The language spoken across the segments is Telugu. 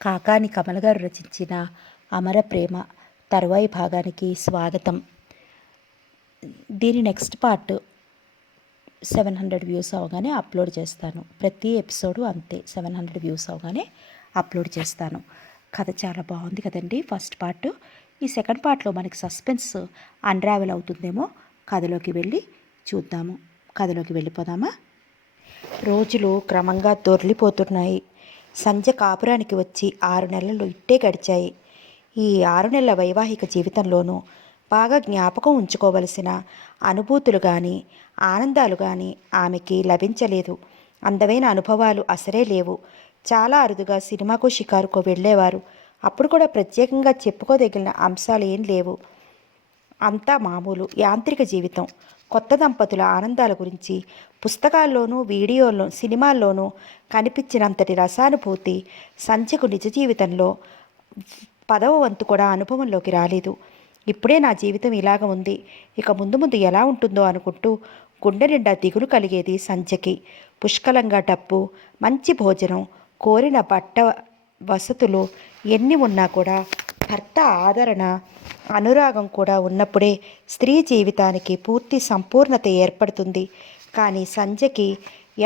కాకాని కమల్ గారు రచించిన అమర ప్రేమ తరువాయి భాగానికి స్వాగతం. దీని నెక్స్ట్ పార్ట్ 700 వ్యూస్ అవగానే అప్లోడ్ చేస్తాను. ప్రతి ఎపిసోడు అంతే, 700 వ్యూస్ అవగానే అప్లోడ్ చేస్తాను. కథ చాలా బాగుంది కదండి ఫస్ట్ పార్ట్. ఈ సెకండ్ పార్ట్లో మనకి సస్పెన్స్ అన్రావెల్ అవుతుందేమో. కథలోకి వెళ్ళి చూద్దాము. కథలోకి వెళ్ళిపోదామా? రోజులు క్రమంగా దొర్లిపోతున్నాయి. సంధ్య కాపురానికి వచ్చి 6 నెలలు ఇట్టే గడిచాయి. ఈ 6 నెలల వైవాహిక జీవితంలోనూ బాగా జ్ఞాపకం ఉంచుకోవలసిన అనుభూతులు కానీ ఆనందాలు కానీ ఆమెకి లభించలేదు. అందమైన అనుభవాలు అసలే లేవు. చాలా అరుదుగా సినిమాకు షికారుకో వెళ్ళేవారు. అప్పుడు కూడా ప్రత్యేకంగా చెప్పుకోదగిన అంశాలు ఏం లేవు. అంతా మామూలు యాంత్రిక జీవితం. కొత్త దంపతుల ఆనందాల గురించి పుస్తకాల్లోనూ వీడియోల్లో సినిమాల్లోనూ కనిపించినంతటి రసానుభూతి సంధ్యకు నిజ జీవితంలో 10వ వంతు కూడా అనుభవంలోకి రాలేదు. ఇప్పుడే నా జీవితం ఇలాగ ఉంది, ఇక ముందు ముందు ఎలా ఉంటుందో అనుకుంటూ గుండె నిండా దిగులు కలిగేది సంధ్యకి. పుష్కలంగా డబ్బు, మంచి భోజనం, కోరిన బట్ట వసతులు ఎన్ని ఉన్నా కూడా భర్త ఆదరణ అనురాగం కూడా ఉన్నప్పుడే స్త్రీ జీవితానికి పూర్తి సంపూర్ణత ఏర్పడుతుంది. కానీ సంధ్యకి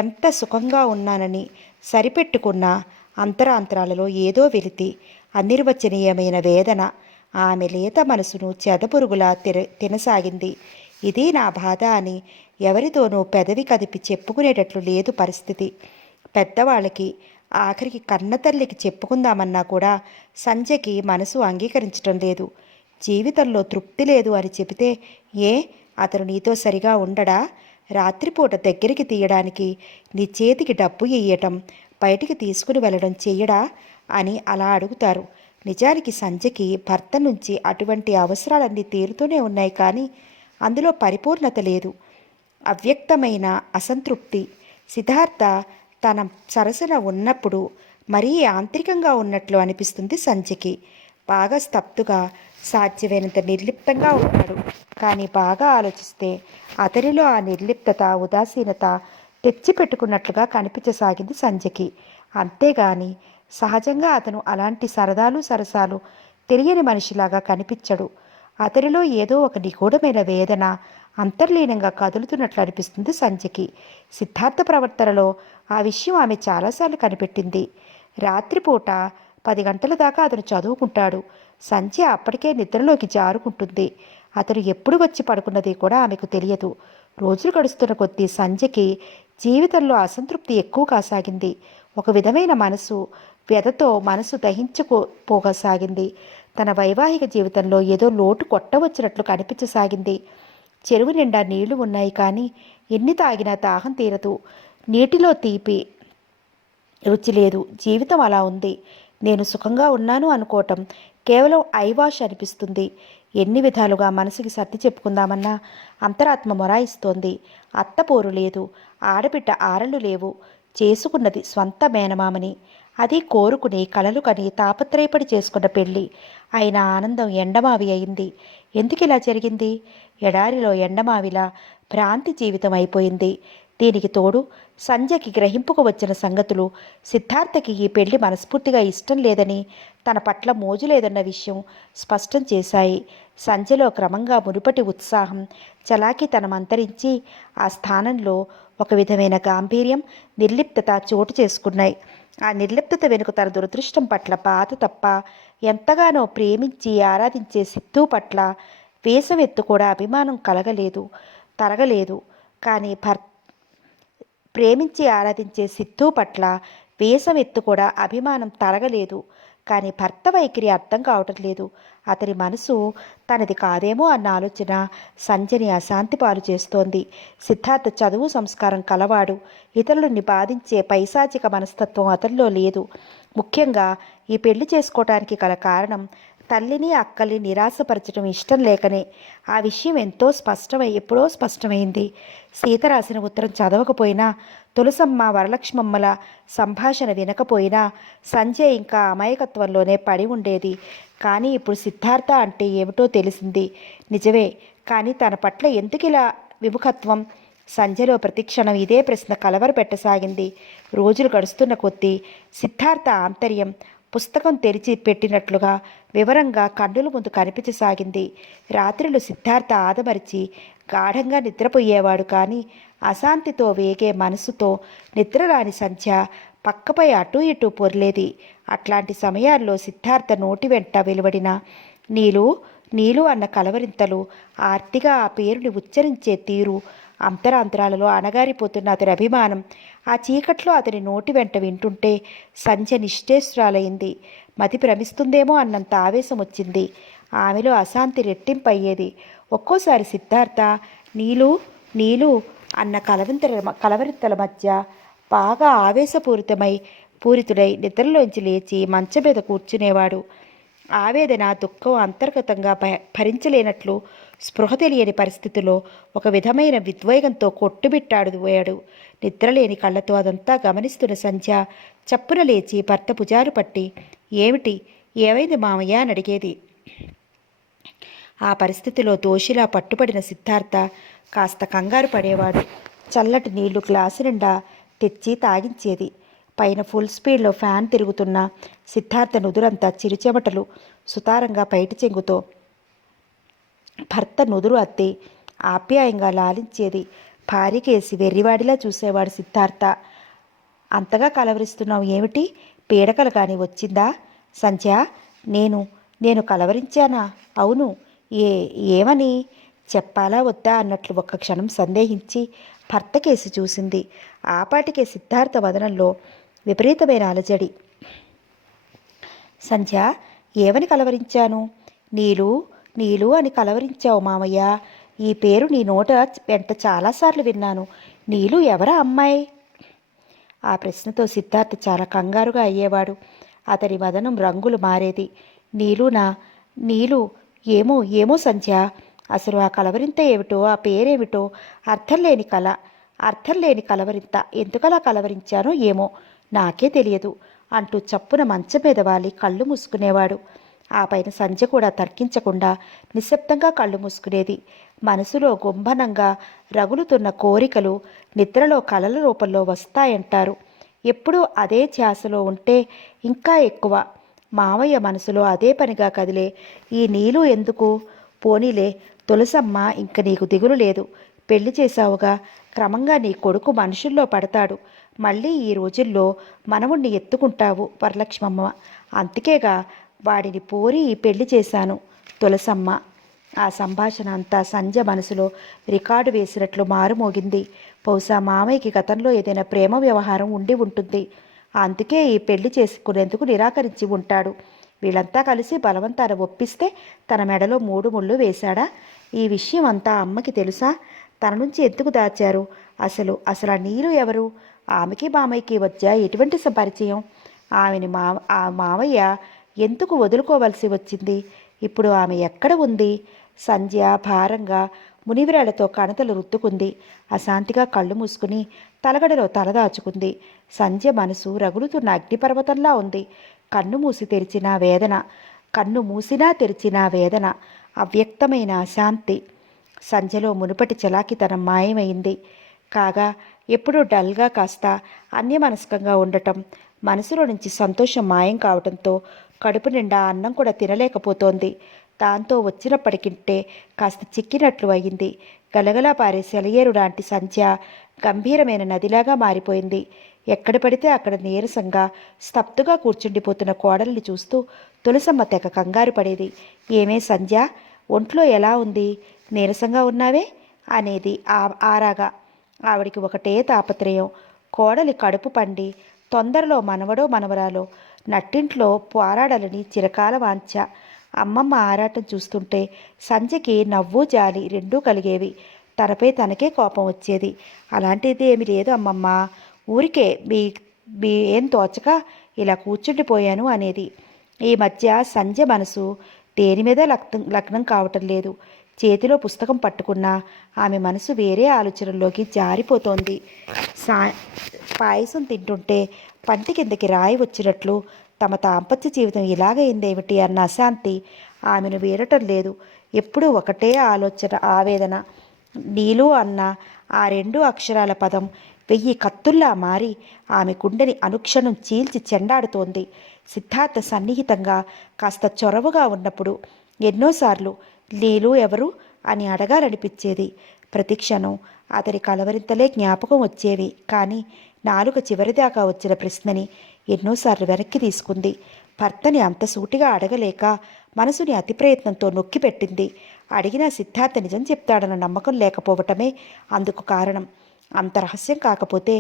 ఎంత సుఖంగా ఉన్నానని సరిపెట్టుకున్న అంతరాంతరాలలో ఏదో వెలితి, అనిర్వచనీయమైన వేదన ఆమె లేత మనసును చెదపురుగులా తినసాగింది. ఇది నా బాధ అని ఎవరితోనూ పెదవి కదిపి చెప్పుకునేటట్లు లేదు పరిస్థితి. పెద్దవాళ్ళకి, ఆఖరికి కన్నతల్లికి చెప్పుకుందామన్నా కూడా సంధ్యకి మనసు అంగీకరించటం లేదు. జీవితంలో తృప్తి లేదు అని చెబితే, ఏ అతను నీతో సరిగా ఉండడా? రాత్రిపూట దగ్గరికి తీయడానికి నీ చేతికి డబ్బు ఇయ్యటం, బయటికి తీసుకుని వెళ్ళడం చెయ్యడా అని అలా అడుగుతారు. నిజానికి సంధ్యకి భర్త నుంచి అటువంటి అవసరాలన్నీ తీరుతూనే ఉన్నాయి, కానీ అందులో పరిపూర్ణత లేదు. అవ్యక్తమైన అసంతృప్తి. సిద్ధార్థ తన సరసన ఉన్నప్పుడు మరీ యాంత్రికంగా ఉన్నట్లు అనిపిస్తుంది సంధ్యకి. బాగా స్తబ్దుగా, సాధ్యమైనంత నిర్లిప్తంగా ఉంటాడు. కానీ బాగా ఆలోచిస్తే అతనిలో ఆ నిర్లిప్తత, ఉదాసీనత తెచ్చిపెట్టుకున్నట్లుగా కనిపించసాగింది సంధ్యకి. అంతేగాని సహజంగా అతను అలాంటి సరసాలు తెలియని మనిషిలాగా కనిపించడు. అతనిలో ఏదో ఒక నిగూఢమైన వేదన అంతర్లీనంగా కదులుతున్నట్లు అనిపిస్తుంది సంధ్యకి. సిద్ధార్థ ప్రవర్తనలో ఆ విషయం ఆమె చాలాసార్లు కనిపెట్టింది. రాత్రిపూట 10 గంటల దాకా అతను చదువుకుంటాడు. సంధ్య అప్పటికే నిద్రలోకి జారుకుంటుంది. అతను ఎప్పుడు వచ్చి పడుకున్నది కూడా ఆమెకు తెలియదు. రోజులు గడుస్తున్న కొద్దీ సంధ్యకి జీవితంలో అసంతృప్తి ఎక్కువ కాసాగింది. ఒక విధమైన వ్యధతో మనసు దహించుకోపోగసాగింది. తన వైవాహిక జీవితంలో ఏదో లోటు కొట్టవచ్చినట్లు కనిపించసాగింది. చెరువు నిండా నీళ్లు ఉన్నాయి, కానీ ఎన్ని తాగినా దాహం తీరదు. నీటిలో తీపి రుచి లేదు. జీవితం అలా ఉంది. నేను సుఖంగా ఉన్నాను అనుకోవటం కేవలం ఐవాష్ అనిపిస్తుంది. ఎన్ని విధాలుగా మనసుకి సర్ది చెప్పుకుందామన్నా అంతరాత్మ మొరాయిస్తోంది. అత్తపోరు లేదు, ఆడబిడ్డ ఆరలు లేవు. చేసుకున్నది స్వంత మేనమామని. అది కోరుకుని కలలు కని తాపత్రయపడి చేసుకున్న పెళ్ళి. అయిన ఆనందం ఎండమావి అయింది. ఎందుకు ఇలా జరిగింది? ఎడారిలో ఎండమావిలా భ్రాంతి జీవితం అయిపోయింది. దీనికి తోడు సంధ్యకి గ్రహింపుకు వచ్చిన సంగతులు సిద్ధార్థకి ఈ పెళ్లి మనస్ఫూర్తిగా ఇష్టం లేదని, తన పట్ల మోజు లేదన్న విషయం స్పష్టం చేశాయి. సంధ్యలో క్రమంగా మునుపటి ఉత్సాహం, చలాకీతనం అంతరించి ఆ స్థానంలో ఒక విధమైన గాంభీర్యం, నిర్లిప్తత చోటు చేసుకున్నాయి. ఆ నిర్లిప్తత వెనుక తన దురదృష్టం పట్ల బాధ తప్ప ఎంతగానో ప్రేమించి ఆరాధించే సిద్ధు పట్ల వేసవెత్తు కూడా అభిమానం తరగలేదు. కానీ ప్రేమించి ఆరాధించే సిద్ధు పట్ల వేసవెత్తు కూడా అభిమానం తరగలేదు. కానీ భర్త వైఖరి అర్థం కావటం లేదు. అతని మనసు తనది కాదేమో అన్న ఆలోచన సంధ్యని అశాంతి పాలు చేస్తోంది. సిద్ధార్థ చదువు సంస్కారం కలవాడు. ఇతరులని బాధించే పైశాచిక మనస్తత్వం అతనిలో లేదు. ముఖ్యంగా ఈ పెళ్లి చేసుకోవటానికి గల కారణం తల్లిని అక్కల్ని నిరాశపరచడం ఇష్టం లేకనే. ఆ విషయం ఎప్పుడో స్పష్టమైంది. సీత రాసిన ఉత్తరం చదవకపోయినా, తులసమ్మ వరలక్ష్మమ్మల సంభాషణ వినకపోయినా సంజయ్ ఇంకా అమాయకత్వంలోనే పడి ఉండేది. కానీ ఇప్పుడు సిద్ధార్థ అంటే ఏమిటో తెలిసింది. నిజమే, కానీ తన పట్ల ఎందుకు ఇలా విముఖత్వం? సంధ్యలో ప్రతిక్షణం ఇదే ప్రశ్న కలవరపెట్టసాగింది. రోజులు గడుస్తున్న కొద్దీ సిద్ధార్థ ఆంతర్యం పుస్తకం తెరిచి పెట్టినట్లుగా వివరంగా కన్నుల ముందు కనిపించసాగింది. రాత్రులు సిద్ధార్థ ఆదమరిచి గాఢంగా నిద్రపోయేవాడు. కానీ అశాంతితో వేగే మనసుతో నిద్రరాని సంధ్య పక్కపై అటూ ఇటూ పొర్లేది. అట్లాంటి సమయాల్లో సిద్ధార్థ నోటి వెంట వెలువడిన నీలు నీలు అన్న కలవరింతలు, ఆర్తిగా ఆ పేరుని ఉచ్చరించే తీరు, అంతరాంతరాలలో అణగారిపోతున్న అతని అభిమానం ఆ చీకట్లో అతని నోటి వెంట వింటుంటే సంధ్య నిశ్చేష్రాలైంది. మతి భ్రమిస్తుందేమో అన్నంత ఆవేశం వచ్చింది. ఆమెలో అశాంతి రెట్టింపయ్యేది. ఒక్కోసారి సిద్ధార్థ నీలు నీలు అన్న కలవరింతల మధ్య బాగా పూరితుడై నిద్రలోంచి లేచి మంచం మీద కూర్చునేవాడు. ఆవేదన, దుఃఖం అంతర్గతంగా భరించలేనట్లు స్పృహ తెలియని పరిస్థితిలో ఒక విధమైన విద్వేగంతో కొట్టుబిట్టాడిపోయాడు. నిద్రలేని కళ్ళతో అదంతా గమనిస్తున్న సంధ్య చప్పున లేచి భర్త భుజాలు పట్టి ఏమిటి, ఏమైంది మామయ్య అని అడిగేది. ఆ పరిస్థితిలో దోషిలా పట్టుబడిన సిద్ధార్థ కాస్త కంగారు పడేవాడు. చల్లటి నీళ్లు గ్లాసు నిండా తెచ్చి తాగించేది. పైన ఫుల్ స్పీడ్లో ఫ్యాన్ తిరుగుతున్న సిద్ధార్థ నుదురంతా చిరుచెమటలు సుతారంగా పైటి చెంగుతో భర్త నుదురు అత్తి ఆప్యాయంగా లాలించేది. భార్యకేసి వెర్రివాడిలా చూసేవాడు సిద్ధార్థ. అంతగా కలవరిస్తున్నావు ఏమిటి, పీడకలు కానీ వచ్చిందా సంధ్య? నేను నేను కలవరించానా? అవును, ఏమని చెప్పాలా వద్దా అన్నట్లు ఒక్క క్షణం సందేహించి భర్త కేసి చూసింది. ఆపాటికే సిద్ధార్థ వదనంలో విపరీతమైన అలజడి. సంధ్య, ఏమని కలవరించాను? నీలు నీలు అని కలవరించావు మామయ్య. ఈ పేరు నీ నోట వెంట చాలాసార్లు విన్నాను. నీలు ఎవరా అమ్మాయి? ఆ ప్రశ్నతో సిద్ధార్థ చాలా కంగారుగా అయ్యేవాడు. అతని వదనం రంగులు మారేది. నీలు ఏమో ఏమో సంధ్య, అసలు ఆ కలవరింత ఏమిటో, ఆ పేరేమిటో అర్థం లేని కలవరింత. ఎందుకలా కలవరించానో ఏమో నాకే తెలియదు అంటూ చప్పున మంచం మీద వాలి కళ్ళు మూసుకునేవాడు. ఆ పైన సంధ్య కూడా తర్కించకుండా నిశ్శబ్దంగా కళ్ళు మూసుకునేది. మనసులో గుంభనంగా రగులుతున్న కోరికలు నిద్రలో కలల రూపంలో వస్తాయంటారు. ఎప్పుడూ అదే ధ్యాసలో ఉంటే ఇంకా ఎక్కువ. మావయ్య మనసులో అదే పనిగా కదిలే ఈ నీలు ఎందుకు? పోనీలే తులసమ్మ, ఇంక నీకు దిగులు లేదు. పెళ్లి చేశావుగా, క్రమంగా నీ కొడుకు మనుషుల్లో పడతాడు. మళ్ళీ ఈ రోజుల్లో మనవుణ్ణి ఎత్తుకుంటావు వరలక్ష్మమ్మ. అందుకేగా వాడిని పోరి పెళ్లి చేశాను తులసమ్మ. ఆ సంభాషణ అంతా సంధ్య మనసులో రికార్డు వేసినట్లు మారుమోగింది. బహుశా మామయ్యకి గతంలో ఏదైనా ప్రేమ వ్యవహారం ఉండి ఉంటుంది. అందుకే ఈ పెళ్లి చేసుకునేందుకు నిరాకరించి ఉంటాడు. వీళ్ళంతా కలిసి బలవంతాన ఒప్పిస్తే తన మెడలో 3 ముళ్ళు వేశాడా? ఈ విషయం అంతా అమ్మకి తెలుసా? తన నుంచి ఎందుకు దాచారు? అసలు ఆ నీరు ఎవరు? ఆమెకి మామయ్యకి మధ్య ఎటువంటి పరిచయం? ఆమెని ఆ మామయ్య ఎందుకు వదులుకోవలసి వచ్చింది? ఇప్పుడు ఆమె ఎక్కడ ఉంది? సంధ్య భారంగా మునివిరాళ్లతో కణతలు రుద్దుకుంది. అశాంతిగా కళ్ళు మూసుకుని తలగడలో తలదాచుకుంది. సంధ్య మనసు రగులుతున్న అగ్నిపర్వతంలా ఉంది. కన్ను మూసినా తెరిచినా వేదన, అవ్యక్తమైన అశాంతి. సంధ్యలో మునుపటి చలాకితనం మాయమైంది. కాగా ఎప్పుడూ డల్గా కాస్త అన్యమనస్కంగా ఉండటం, మనసులో నుంచి సంతోషం మాయం కావడంతో కడుపు నిండా అన్నం కూడా తినలేకపోతోంది. దాంతో వచ్చినప్పటికింటే కాస్త చిక్కినట్లు అయింది. గలగలా పారే సెలయేరు లాంటి సంధ్య గంభీరమైన నదిలాగా మారిపోయింది. ఎక్కడ పడితే అక్కడ నీరసంగా స్తబ్దుగా కూర్చుండిపోతున్న కోడల్ని చూస్తూ తులసమ్మ తెగ కంగారు పడేది. ఏమే సంధ్య, ఒంట్లో ఎలా ఉంది? నీరసంగా ఉన్నావే అనేది ఆరాగా. ఆవిడికి ఒకటే తాపత్రయం. కోడలి కడుపు పండి తొందరలో మనవడో మనవరాలో నట్టింట్లో పోరాడాలని చిరకాల వాంఛ. అమ్మమ్మ ఆరాటం చూస్తుంటే సంధ్యకి నవ్వు జాలి రెండూ కలిగేవి. తనపై తనకే కోపం వచ్చేది. అలాంటిది ఏమి లేదు అమ్మమ్మ, ఊరికే మీ ఏం తోచక ఇలా కూర్చుండిపోయాను అనేది. ఈ మధ్య సంధ్య మనసు దేని మీద లగ్నం కావటం లేదు. చేతిలో పుస్తకం పట్టుకున్న ఆమె మనసు వేరే ఆలోచనల్లోకి జారిపోతోంది. పాయసం తింటుంటే పంటి కిందకి రాయి వచ్చినట్లు తమ దాంపత్య జీవితం ఇలాగైందేమిటి అన్న అశాంతి ఆమెను వీడటం లేదు. ఎప్పుడూ ఒకటే ఆలోచన, ఆవేదన. నీలు అన్న ఆ 2 అక్షరాల పదం 1000 కత్తుల్లా మారి ఆమె గుండెని అనుక్షణం చీల్చి చెండాడుతోంది. సిద్ధార్థ సన్నిహితంగా కాస్త చొరవగా ఉన్నప్పుడు ఎన్నోసార్లు నీలు ఎవరు అని అడగాలనిపించేది. ప్రతిక్షణం అతని కలవరింతలే జ్ఞాపకం వచ్చేవి. కానీ నాలుక చివరిదాకా వచ్చిన ప్రశ్నని ఎన్నోసార్లు వెనక్కి తీసుకుంది. భర్తని అంత సూటిగా అడగలేక మనసుని అతి ప్రయత్నంతో నొక్కిపెట్టింది. అడిగినా సిద్ధార్థ నిజం చెప్తాడన్న నమ్మకం లేకపోవటమే అందుకు కారణం. అంత రహస్యం కాకపోతే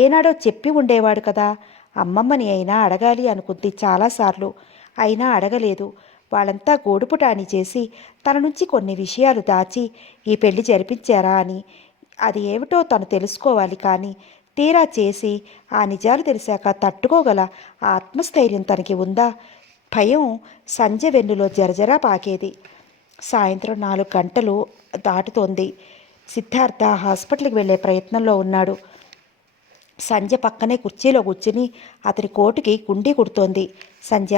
ఏనాడో చెప్పి ఉండేవాడు కదా. అమ్మమ్మని అయినా అడగాలి అనుకుంది చాలాసార్లు. అయినా అడగలేదు. వాళ్ళంతా గోడుపుటాని చేసి తన నుంచి కొన్ని విషయాలు దాచి ఈ పెళ్లి జరిపించారా అని. అది ఏమిటో తను తెలుసుకోవాలి. కానీ తీరా చేసి ఆ నిజాలు తెలిసాక తట్టుకోగల ఆ ఆత్మస్థైర్యం తనకి ఉందా? భయం సంజయ్ వెన్నులో జరజరా పాకేది. సాయంత్రం 4 గంటలు దాటుతోంది. సిద్ధార్థ హాస్పిటల్కి వెళ్ళే ప్రయత్నంలో ఉన్నాడు. సంధ్య పక్కనే కుర్చీలో కూర్చుని అతని కోటుకి గుండీ కుడుతోంది. సంధ్య,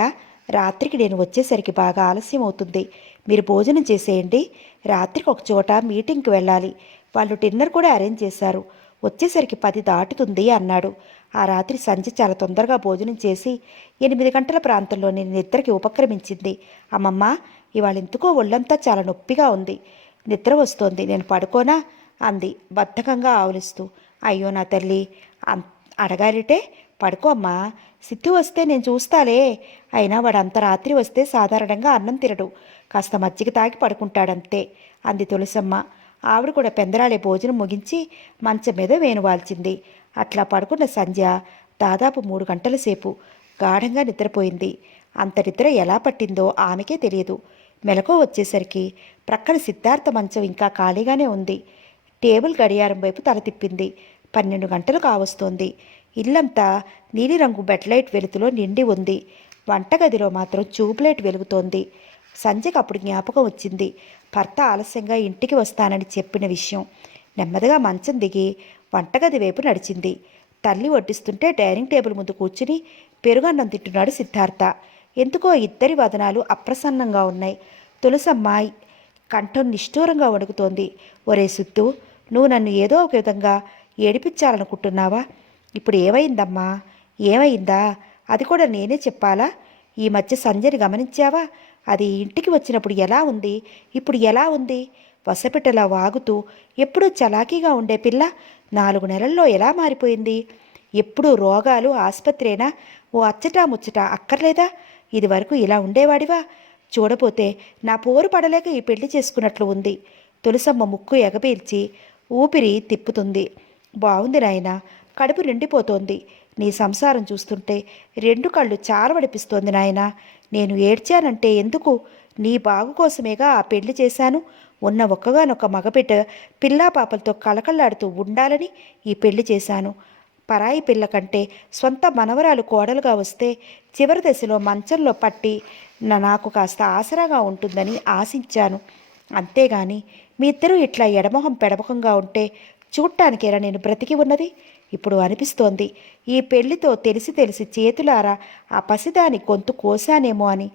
రాత్రికి నేను వచ్చేసరికి బాగా ఆలస్యం అవుతుంది. మీరు భోజనం చేసేయండి. రాత్రికి ఒక చోట మీటింగ్కి వెళ్ళాలి. వాళ్ళు డిన్నర్ కూడా అరేంజ్ చేశారు. వచ్చేసరికి 10 దాటుతుంది అన్నాడు. ఆ రాత్రి సంధ్య చాలా తొందరగా భోజనం చేసి 8 గంటల ప్రాంతంలో నేను నిద్రకి ఉపక్రమించింది. అమ్మమ్మ, ఇవాళ ఎందుకో ఒళ్ళంతా చాలా నొప్పిగా ఉంది. నిద్ర వస్తోంది, నేను పడుకోనా అంది బద్ధకంగా ఆవులిస్తూ. అయ్యో నా తల్లి, అడగాలిటే పడుకో అమ్మా. సిద్ధు వస్తే నేను చూస్తాలే. అయినా వాడు అంత రాత్రి వస్తే సాధారణంగా అన్నం తినడు. కాస్త మజ్జిగ తాగి పడుకుంటాడంతే అంది తులసమ్మ. ఆవిడ కూడా పెందరాళే భోజనం ముగించి మంచం మీద వేణువాల్చింది. అట్లా పడుకున్న సంధ్య దాదాపు 3 గంటల సేపు గాఢంగా నిద్రపోయింది. అంత నిద్ర ఎలా పట్టిందో ఆమెకే తెలియదు. మెలకువ వచ్చేసరికి ప్రక్కన సిద్ధార్థ మంచం ఇంకా ఖాళీగానే ఉంది. టేబుల్ గడియారం వైపు తల తిప్పింది. 12 గంటలు కావస్తోంది. ఇల్లంతా నీలిరంగు బెడ్లైట్ వెలుతులో నిండి ఉంది. వంటగదిలో మాత్రం ట్యూబ్లైట్ వెలుగుతోంది. సంధ్యకు అప్పుడు జ్ఞాపకం వచ్చింది భర్త ఆలస్యంగా ఇంటికి వస్తానని చెప్పిన విషయం. నెమ్మదిగా మంచం దిగి వంటగది వైపు నడిచింది. తల్లి వడ్డిస్తుంటే డైనింగ్ టేబుల్ ముందు కూర్చుని పెరుగన్నం తింటున్నాడు సిద్ధార్థ. ఎందుకో ఇద్దరి వదనాలు అప్రసన్నంగా ఉన్నాయి. తులసమ్మ కంఠం నిష్ఠూరంగా వణుకుతోంది. ఒరే సిద్ధు, నువ్వు నన్ను ఏదో ఒక విధంగా ఏడిపించాలనుకుంటున్నావా? ఇప్పుడు ఏమైందమ్మా? ఏమైందా? అది కూడా నేనే చెప్పాలా? ఈ మధ్య సంజయని గమనించావా? అది ఇంటికి వచ్చినప్పుడు ఎలా ఉంది, ఇప్పుడు ఎలా ఉంది? వసపిట్టలా వాగుతూ ఎప్పుడూ చలాకీగా ఉండే పిల్ల 4 నెలల్లో ఎలా మారిపోయింది? ఎప్పుడూ రోగాలు, ఆసుపత్రేనా? ఓ అచ్చటా ముచ్చట అక్కర్లేదా? ఇది వరకు ఇలా ఉండేవాడివా? చూడపోతే నా పోరు పడలేక ఈ పెళ్లి చేసుకున్నట్లు ఉంది. తులసమ్మ ముక్కు ఎగపీల్చి ఊపిరి తిప్పుతుంది. బావుంది నాయనా, కడుపు నిండిపోతోంది. నీ సంసారం చూస్తుంటే 2 కళ్ళు చారవడిపిస్తోంది నాయనా. నేను ఏడ్చానంటే ఎందుకు? నీ బాగు కోసమేగా ఆ పెళ్లి చేశాను. ఉన్న ఒక్కగానొక్క మగబిడ్డ పిల్లా పాపలతో కళకళలాడుతూ ఉండాలని ఈ పెళ్లి చేశాను. పరాయి పిల్ల కంటే సొంత మనవరాలు కోడలుగా వస్తే చివరి దశలో మంచంలో పట్టి నాకు కాస్త ఆసరాగా ఉంటుందని ఆశించాను. అంతేగాని మీ ఇద్దరూ ఇట్లా ఎడమొహం పెడమొహంగా ఉంటే చూడటానికేరా నేను బ్రతికి ఉన్నది? ఇప్పుడు అనిపిస్తోంది ఈ పెళ్లితో తెలిసి తెలిసి చేతులారా ఆ పసిదాని గొంతు కోశానేమో అని.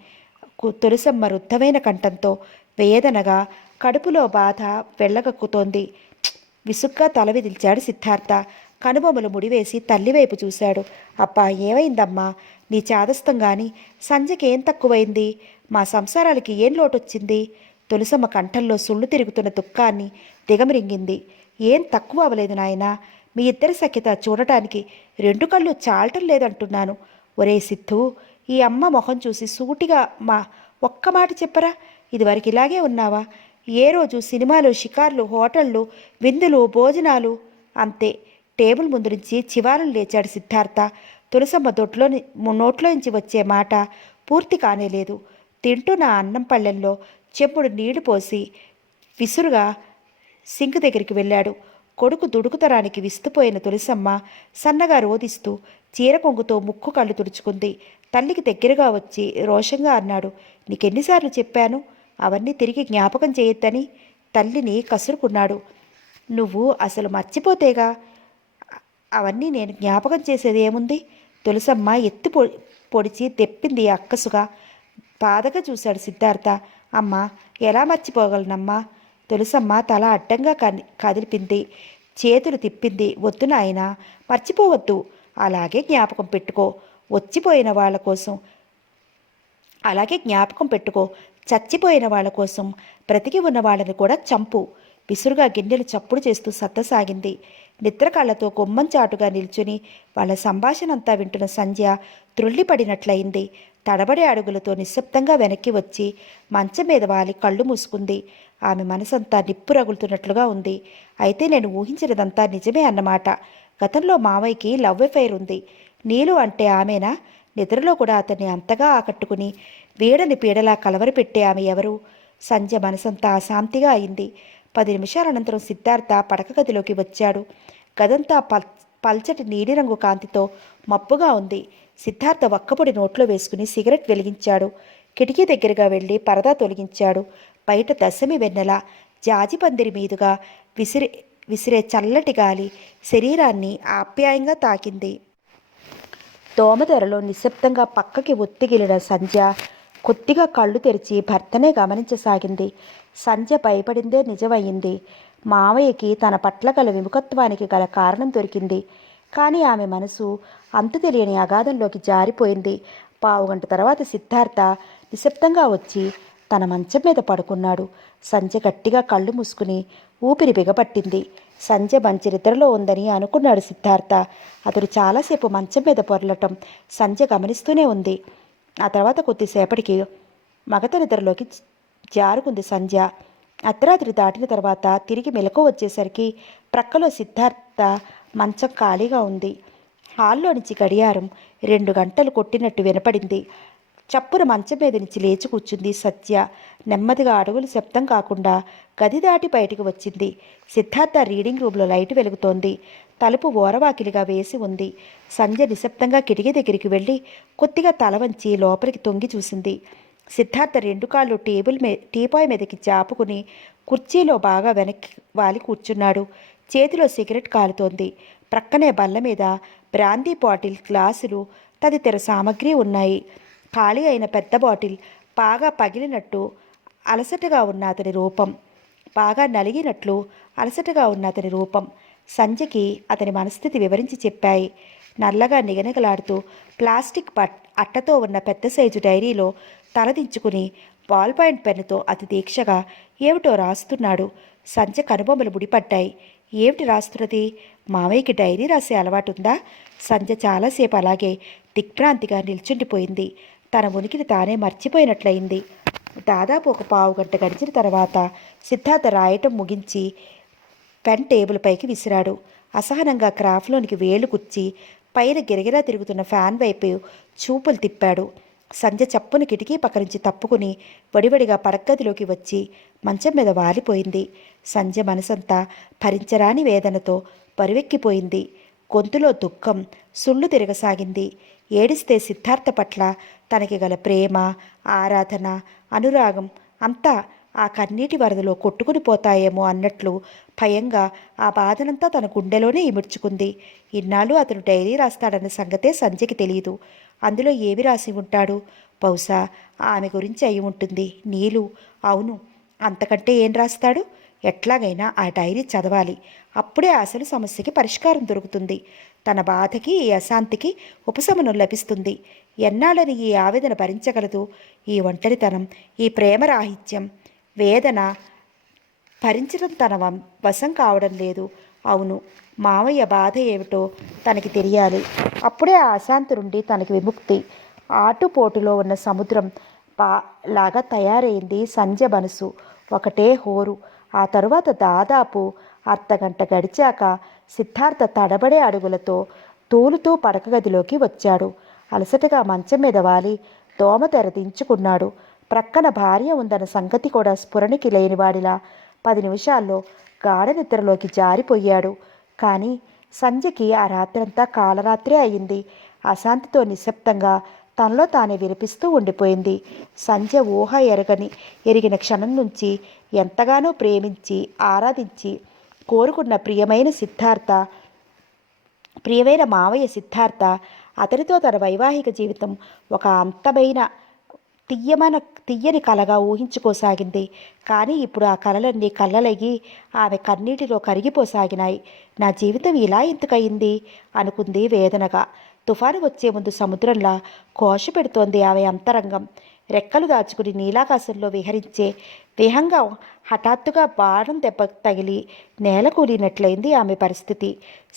తులసమ్మ రుద్ధమైన కంఠంతో వేదనగా కడుపులో బాధ వెళ్ళగక్కుతోంది. విసుగ్గా తల విదిల్చాడు సిద్ధార్థ. కనుబొమ్మలు ముడివేసి తల్లివైపు చూశాడు. అబ్బా, ఏమైందమ్మా? నీ చాదస్తం గాని సంజయ్కి ఏం తక్కువైంది? మా సంసారాలకి ఏం లోటొచ్చింది? తులసమ్మ కంఠంలో సుళ్ళు తిరుగుతున్న దుఃఖాన్ని దిగమిరింగింది. ఏం తక్కువ అవ్వలేదు నాయనా. మీ ఇద్దరి సఖ్యత చూడటానికి 2 కళ్ళు చాలటం లేదంటున్నాను. ఒరే సిద్ధు, ఈ అమ్మ మొహం చూసి సూటిగా ఒక్క మాట చెప్పరా? ఇదివరకు ఇలాగే ఉన్నావా? ఏ రోజు సినిమాలు, షికార్లు, హోటళ్ళు, విందులు, భోజనాలు అంతే. టేబుల్ ముందు నుంచి చివాలను లేచాడు సిద్ధార్థ. తులసమ్మ నోట్లోంచి వచ్చే మాట పూర్తి కానేలేదు. తింటున్న అన్నం పళ్ళెంలో చెంబుడు నీళ్లు పోసి విసురుగా సింక్ దగ్గరికి వెళ్ళాడు. కొడుకు దుడుకుతరానికి విస్తుపోయిన తులసమ్మ సన్నగా రోదిస్తూ చీర కొంగుతో ముక్కు కళ్ళు తుడుచుకుంది. తల్లికి దగ్గరగా వచ్చి రోషంగా అన్నాడు, నీకెన్నిసార్లు చెప్పాను అవన్నీ తిరిగి జ్ఞాపకం చేయొద్దని? తల్లిని కసురుకున్నాడు. నువ్వు అసలు మర్చిపోతేగా అవన్నీ నేను జ్ఞాపకం చేసేది ఏముంది? తులసమ్మ ఎత్తి పొడిచి తెప్పింది అక్కసుగా. బాధగా చూశాడు సిద్ధార్థ. అమ్మ, ఎలా మర్చిపోగలనమ్మా? తులసమ్మ తల అడ్డంగా కదిలిపింది. చేతులు తిప్పింది. వద్దు నాయనా, మర్చిపోవద్దు. అలాగే జ్ఞాపకం పెట్టుకో. వచ్చిపోయిన వాళ్ళ కోసం. అలాగే జ్ఞాపకం పెట్టుకో, చచ్చిపోయిన వాళ్ళ కోసం బ్రతికి ఉన్న వాళ్ళని కూడా చంపు. విసురుగా గిన్నెలు చప్పుడు చేస్తూ సత్తసాగింది. నిద్ర కళ్ళతో గుమ్మం చాటుగా నిల్చుని వాళ్ళ సంభాషణ అంతా వింటున్న సంధ్య త్రుళ్ళిపడినట్లయింది. తడబడే అడుగులతో నిశ్శబ్దంగా వెనక్కి వచ్చి మంచం మీద వాలి కళ్ళు మూసుకుంది. ఆమె మనసంతా నిప్పు రగులుతున్నట్లుగా ఉంది. అయితే నేను ఊహించినదంతా నిజమే అన్నమాట. గతంలో మావయ్యకి లవ్ ఎఫైర్ ఉంది. నీలు అంటే ఆమెనా? నిద్రలో కూడా అతన్ని అంతగా ఆకట్టుకుని వీడని పీడలా కలవరపెట్టే ఆమె ఎవరు? సంధ్య మనసంతా అశాంతిగా అయింది. 10 నిమిషాల అనంతరం సిద్ధార్థ పడక గదిలోకి వచ్చాడు. గదంతా పల్చటి నీలిరంగు కాంతితో మబ్బుగా ఉంది. సిద్ధార్థ వక్కపొడి నోట్లో వేసుకుని సిగరెట్ వెలిగించాడు. కిటికీ దగ్గరగా వెళ్ళి పరదా తొలగించాడు. బయట దశమి వెన్నెల జాజి పందిరి మీదుగా విసిరే చల్లటి గాలి శరీరాన్ని ఆప్యాయంగా తాకింది. దోమతెరలో నిశ్శబ్దంగా పక్కకి ఒత్తిగిలిన సంధ్య కొద్దిగా కళ్ళు తెరిచి భర్తనే గమనించసాగింది. సంధ్య భయపడిందే నిజమయ్యింది. మావయ్యకి తన పట్ల గల విముఖత్వానికి గల కారణం దొరికింది. కానీ ఆమె మనసు అంతు తెలియని అగాధంలోకి జారిపోయింది. పావుగంట తర్వాత సిద్ధార్థ నిశ్శబ్దంగా వచ్చి తన మంచం మీద పడుకున్నాడు. సంధ్య గట్టిగా కళ్ళు మూసుకుని ఊపిరి బిగపట్టింది. సంధ్య మంచి నిద్రలో ఉందని అనుకున్నాడు సిద్ధార్థ. అతడు చాలాసేపు మంచం మీద పొరలటం సంధ్య గమనిస్తూనే ఉంది. ఆ తర్వాత కొద్దిసేపటికి మగత నిద్రలోకి జారుకుంది సంధ్య. అర్ధరాత్రి దాటిన తర్వాత తిరిగి మెలకు వచ్చేసరికి ప్రక్కలో సిద్ధార్థ మంచం ఖాళీగా ఉంది. హాల్లో నుంచి గడియారం 2 గంటలు కొట్టినట్టు వినపడింది. చప్పున మంచం మీద నుంచి లేచి కూర్చుంది సత్య. నెమ్మదిగా అడుగులు శబ్దం కాకుండా గది దాటి బయటికి వచ్చింది. సిద్ధార్థ రీడింగ్ రూమ్లో లైటు వెలుగుతోంది. తలుపు ఓరవాకిలిగా వేసి ఉంది. సంధ్య నిశ్శబ్దంగా కిటికీ దగ్గరికి వెళ్ళి కొద్దిగా తల వంచి లోపలికి తొంగి చూసింది. సిద్ధార్థ 2 కాళ్ళు టీపాయ్ మీదకి చాపుకుని కుర్చీలో బాగా వెనక్కి వాలి కూర్చున్నాడు. చేతిలో సిగరెట్ కాలుతోంది. ప్రక్కనే బల్ల మీద బ్రాందీ బాటిల్, గ్లాసులు తదితర సామగ్రి ఉన్నాయి. ఖాళీ అయిన పెద్ద బాటిల్, బాగా పగిలినట్టు అలసటగా ఉన్న అతని రూపం, బాగా నలిగినట్లు అలసటగా ఉన్న అతని రూపం సంధ్యకి అతని మనస్థితి వివరించి చెప్పాయి. నల్లగా నిగనిగలాడుతూ ప్లాస్టిక్ అట్టతో ఉన్న పెద్ద సైజు డైరీలో తలదించుకుని బాల్ పాయింట్ పెన్నుతో అతి దీక్షగా ఏమిటో రాస్తున్నాడు. సంధ్య కనుబొమ్మలు ముడిపడ్డాయి. ఏమిటి రాస్తున్నది? మావయ్యకి డైరీ రాసే అలవాటుందా? సంధ్య చాలాసేపు అలాగే దిగ్భ్రాంతిగా నిల్చుండిపోయింది. తన ఉనికిని తానే మర్చిపోయినట్లయింది. దాదాపు ఒక పావుగంట గడిచిన తర్వాత సిద్ధార్థ రాయటం ముగించి పెన్ టేబుల్ పైకి విసిరాడు. అసహనంగా క్రాఫ్లోనికి వేలు గుచ్చి పైన గిరగిరా తిరుగుతున్న ఫ్యాన్ వైపు చూపులు తిప్పాడు. సంధ్య చప్పున కిటికీ పక్క నుంచి తప్పుకుని వడివడిగా పడగదిలోకి వచ్చి మంచం మీద వాలిపోయింది. సంధ్య మనసంతా భరించరాని వేదనతో బరువెక్కిపోయింది. గొంతులో దుఃఖం సుళ్ళు తిరగసాగింది. ఏడిస్తే సిద్ధార్థ పట్ల తనకి గల ప్రేమ, ఆరాధన, అనురాగం అంతా ఆ కన్నీటి వరదలో కొట్టుకుని పోతాయేమో అన్నట్లు భయంగా ఆ బాధనంతా తన గుండెలోనే ఇముడ్చుకుంది. ఇన్నాళ్ళు అతను డైరీ రాస్తాడన్న సంగతే సంధ్యకి తెలియదు. అందులో ఏమి రాసి ఉంటాడు? బహుశా ఆమె గురించి అయి ఉంటుంది. నీలు. అవును, అంతకంటే ఏం రాస్తాడు? ఎట్లాగైనా ఆ డైరీ చదవాలి. అప్పుడే అసలు సమస్యకి పరిష్కారం దొరుకుతుంది. తన బాధకి, ఈ అశాంతికి ఉపశమనం లభిస్తుంది. ఎన్నాళ్ళని ఈ ఆవేదన భరించగలదు? ఈ ఒంటరితనం, ఈ ప్రేమరాహిత్యం, వేదన భరించడం తన వశం కావడం లేదు. అవును, మావయ్య బాధ ఏమిటో తనకి తెలియాలి. అప్పుడే ఆ అశాంతి నుండి తనకి విముక్తి. ఆటుపోటులో ఉన్న సముద్రం లాగా తయారైంది సంధ్య మనసు. ఒకటే హోరు. ఆ తరువాత దాదాపు అర్ధగంట గడిచాక సిద్ధార్థ తడబడే అడుగులతో తూలుతూ పడక గదిలోకి వచ్చాడు. అలసటగా మంచం మీద వాలి దోమతెర దించుకున్నాడు. ప్రక్కన భార్య ఉందన్న సంగతి కూడా స్ఫురణకి లేనివాడిలా 10 నిమిషాల్లో గాఢ నిద్రలోకి జారిపోయాడు. కానీ సంధ్యకి ఆ రాత్రంతా కాలరాత్రే అయింది. అశాంతితో నిశ్శబ్దంగా తనలో తానే వినిపిస్తూ ఉండిపోయింది. సంధ్య ఊహ ఎరిగిన క్షణం నుంచి ఎంతగానో ప్రేమించి ఆరాధించి కోరుకున్న ప్రియమైన మావయ్య సిద్ధార్థ, అతనితో తన వైవాహిక జీవితం ఒక అంతమైన తీయని కలగా ఊహించుకోసాగింది. కానీ ఇప్పుడు ఆ కలలన్నీ కళ్ళలయ్యి ఆమె కన్నీటిలో కరిగిపోసాగినాయి. నా జీవితం ఇలా ఎందుకయింది అనుకుంది వేదనగా. తుఫాను వచ్చే ముందు సముద్రంలా ఘోష పెడుతోంది ఆమె అంతరంగం. రెక్కలు దాచుకుని నీలాకాశంలో విహరించే విహంగం హఠాత్తుగా బాణం దెబ్బ తగిలి నేల కూలినట్లయింది ఆమె పరిస్థితి.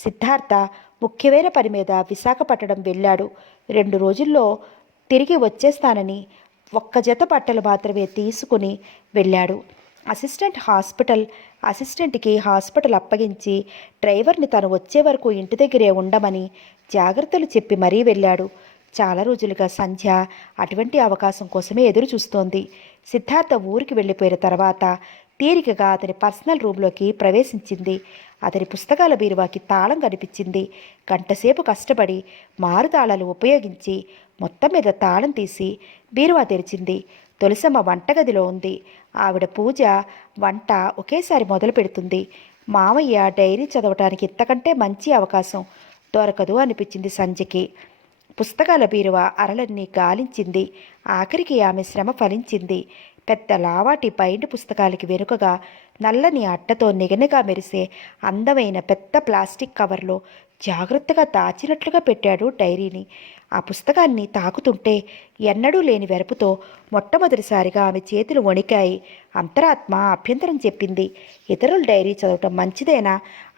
సిద్ధార్థ ముఖ్యమైన పని మీద విశాఖపట్నం వెళ్ళాడు. 2 రోజుల్లో తిరిగి వచ్చేస్తానని ఒక్క జత బట్టలు మాత్రమే తీసుకుని వెళ్ళాడు. అసిస్టెంట్కి హాస్పిటల్ అప్పగించి డ్రైవర్ని తను వచ్చే వరకు ఇంటి దగ్గరే ఉండమని జాగ్రత్తలు చెప్పి మరీ వెళ్ళాడు. చాలా రోజులుగా సంధ్య అటువంటి అవకాశం కోసమే ఎదురు చూస్తోంది. సిద్ధార్థ ఊరికి వెళ్ళిపోయిన తర్వాత తీరికగా అతని పర్సనల్ రూమ్లోకి ప్రవేశించింది. అతని పుస్తకాల బీరువాకి తాళం కనిపించింది. గంటసేపు కష్టపడి మారుతాళాలు ఉపయోగించి మొత్తం మీద తాళం తీసి బీరువా తెరిచింది. తులసమ్మ వంటగదిలో ఉంది. ఆవిడ పూజ వంట ఒకేసారి మొదలు పెడుతుంది. మామయ్య డైరీ చదవటానికి ఇంతకంటే మంచి అవకాశం దొరకదు అనిపించింది సంధ్యకి. పుస్తకాల బీరువా అరలన్నీ గాలించింది. ఆఖరికి ఆమె శ్రమ ఫలించింది. పెద్ద లావాటి బైండ్ పుస్తకాలకి వెనుకగా నల్లని అట్టతో నిగనిగా మెరిసే అందమైన పెద్ద ప్లాస్టిక్ కవర్లో జాగ్రత్తగా దాచినట్లుగా పెట్టాడు డైరీని. ఆ పుస్తకాన్ని తాకుతుంటే ఎన్నడూ లేని వెరపుతో మొట్టమొదటిసారిగా ఆమె చేతులు వణికాయి. అంతరాత్మ అభ్యంతరం చెప్పింది. ఇతరుల డైరీ చదవటం మంచిదేనా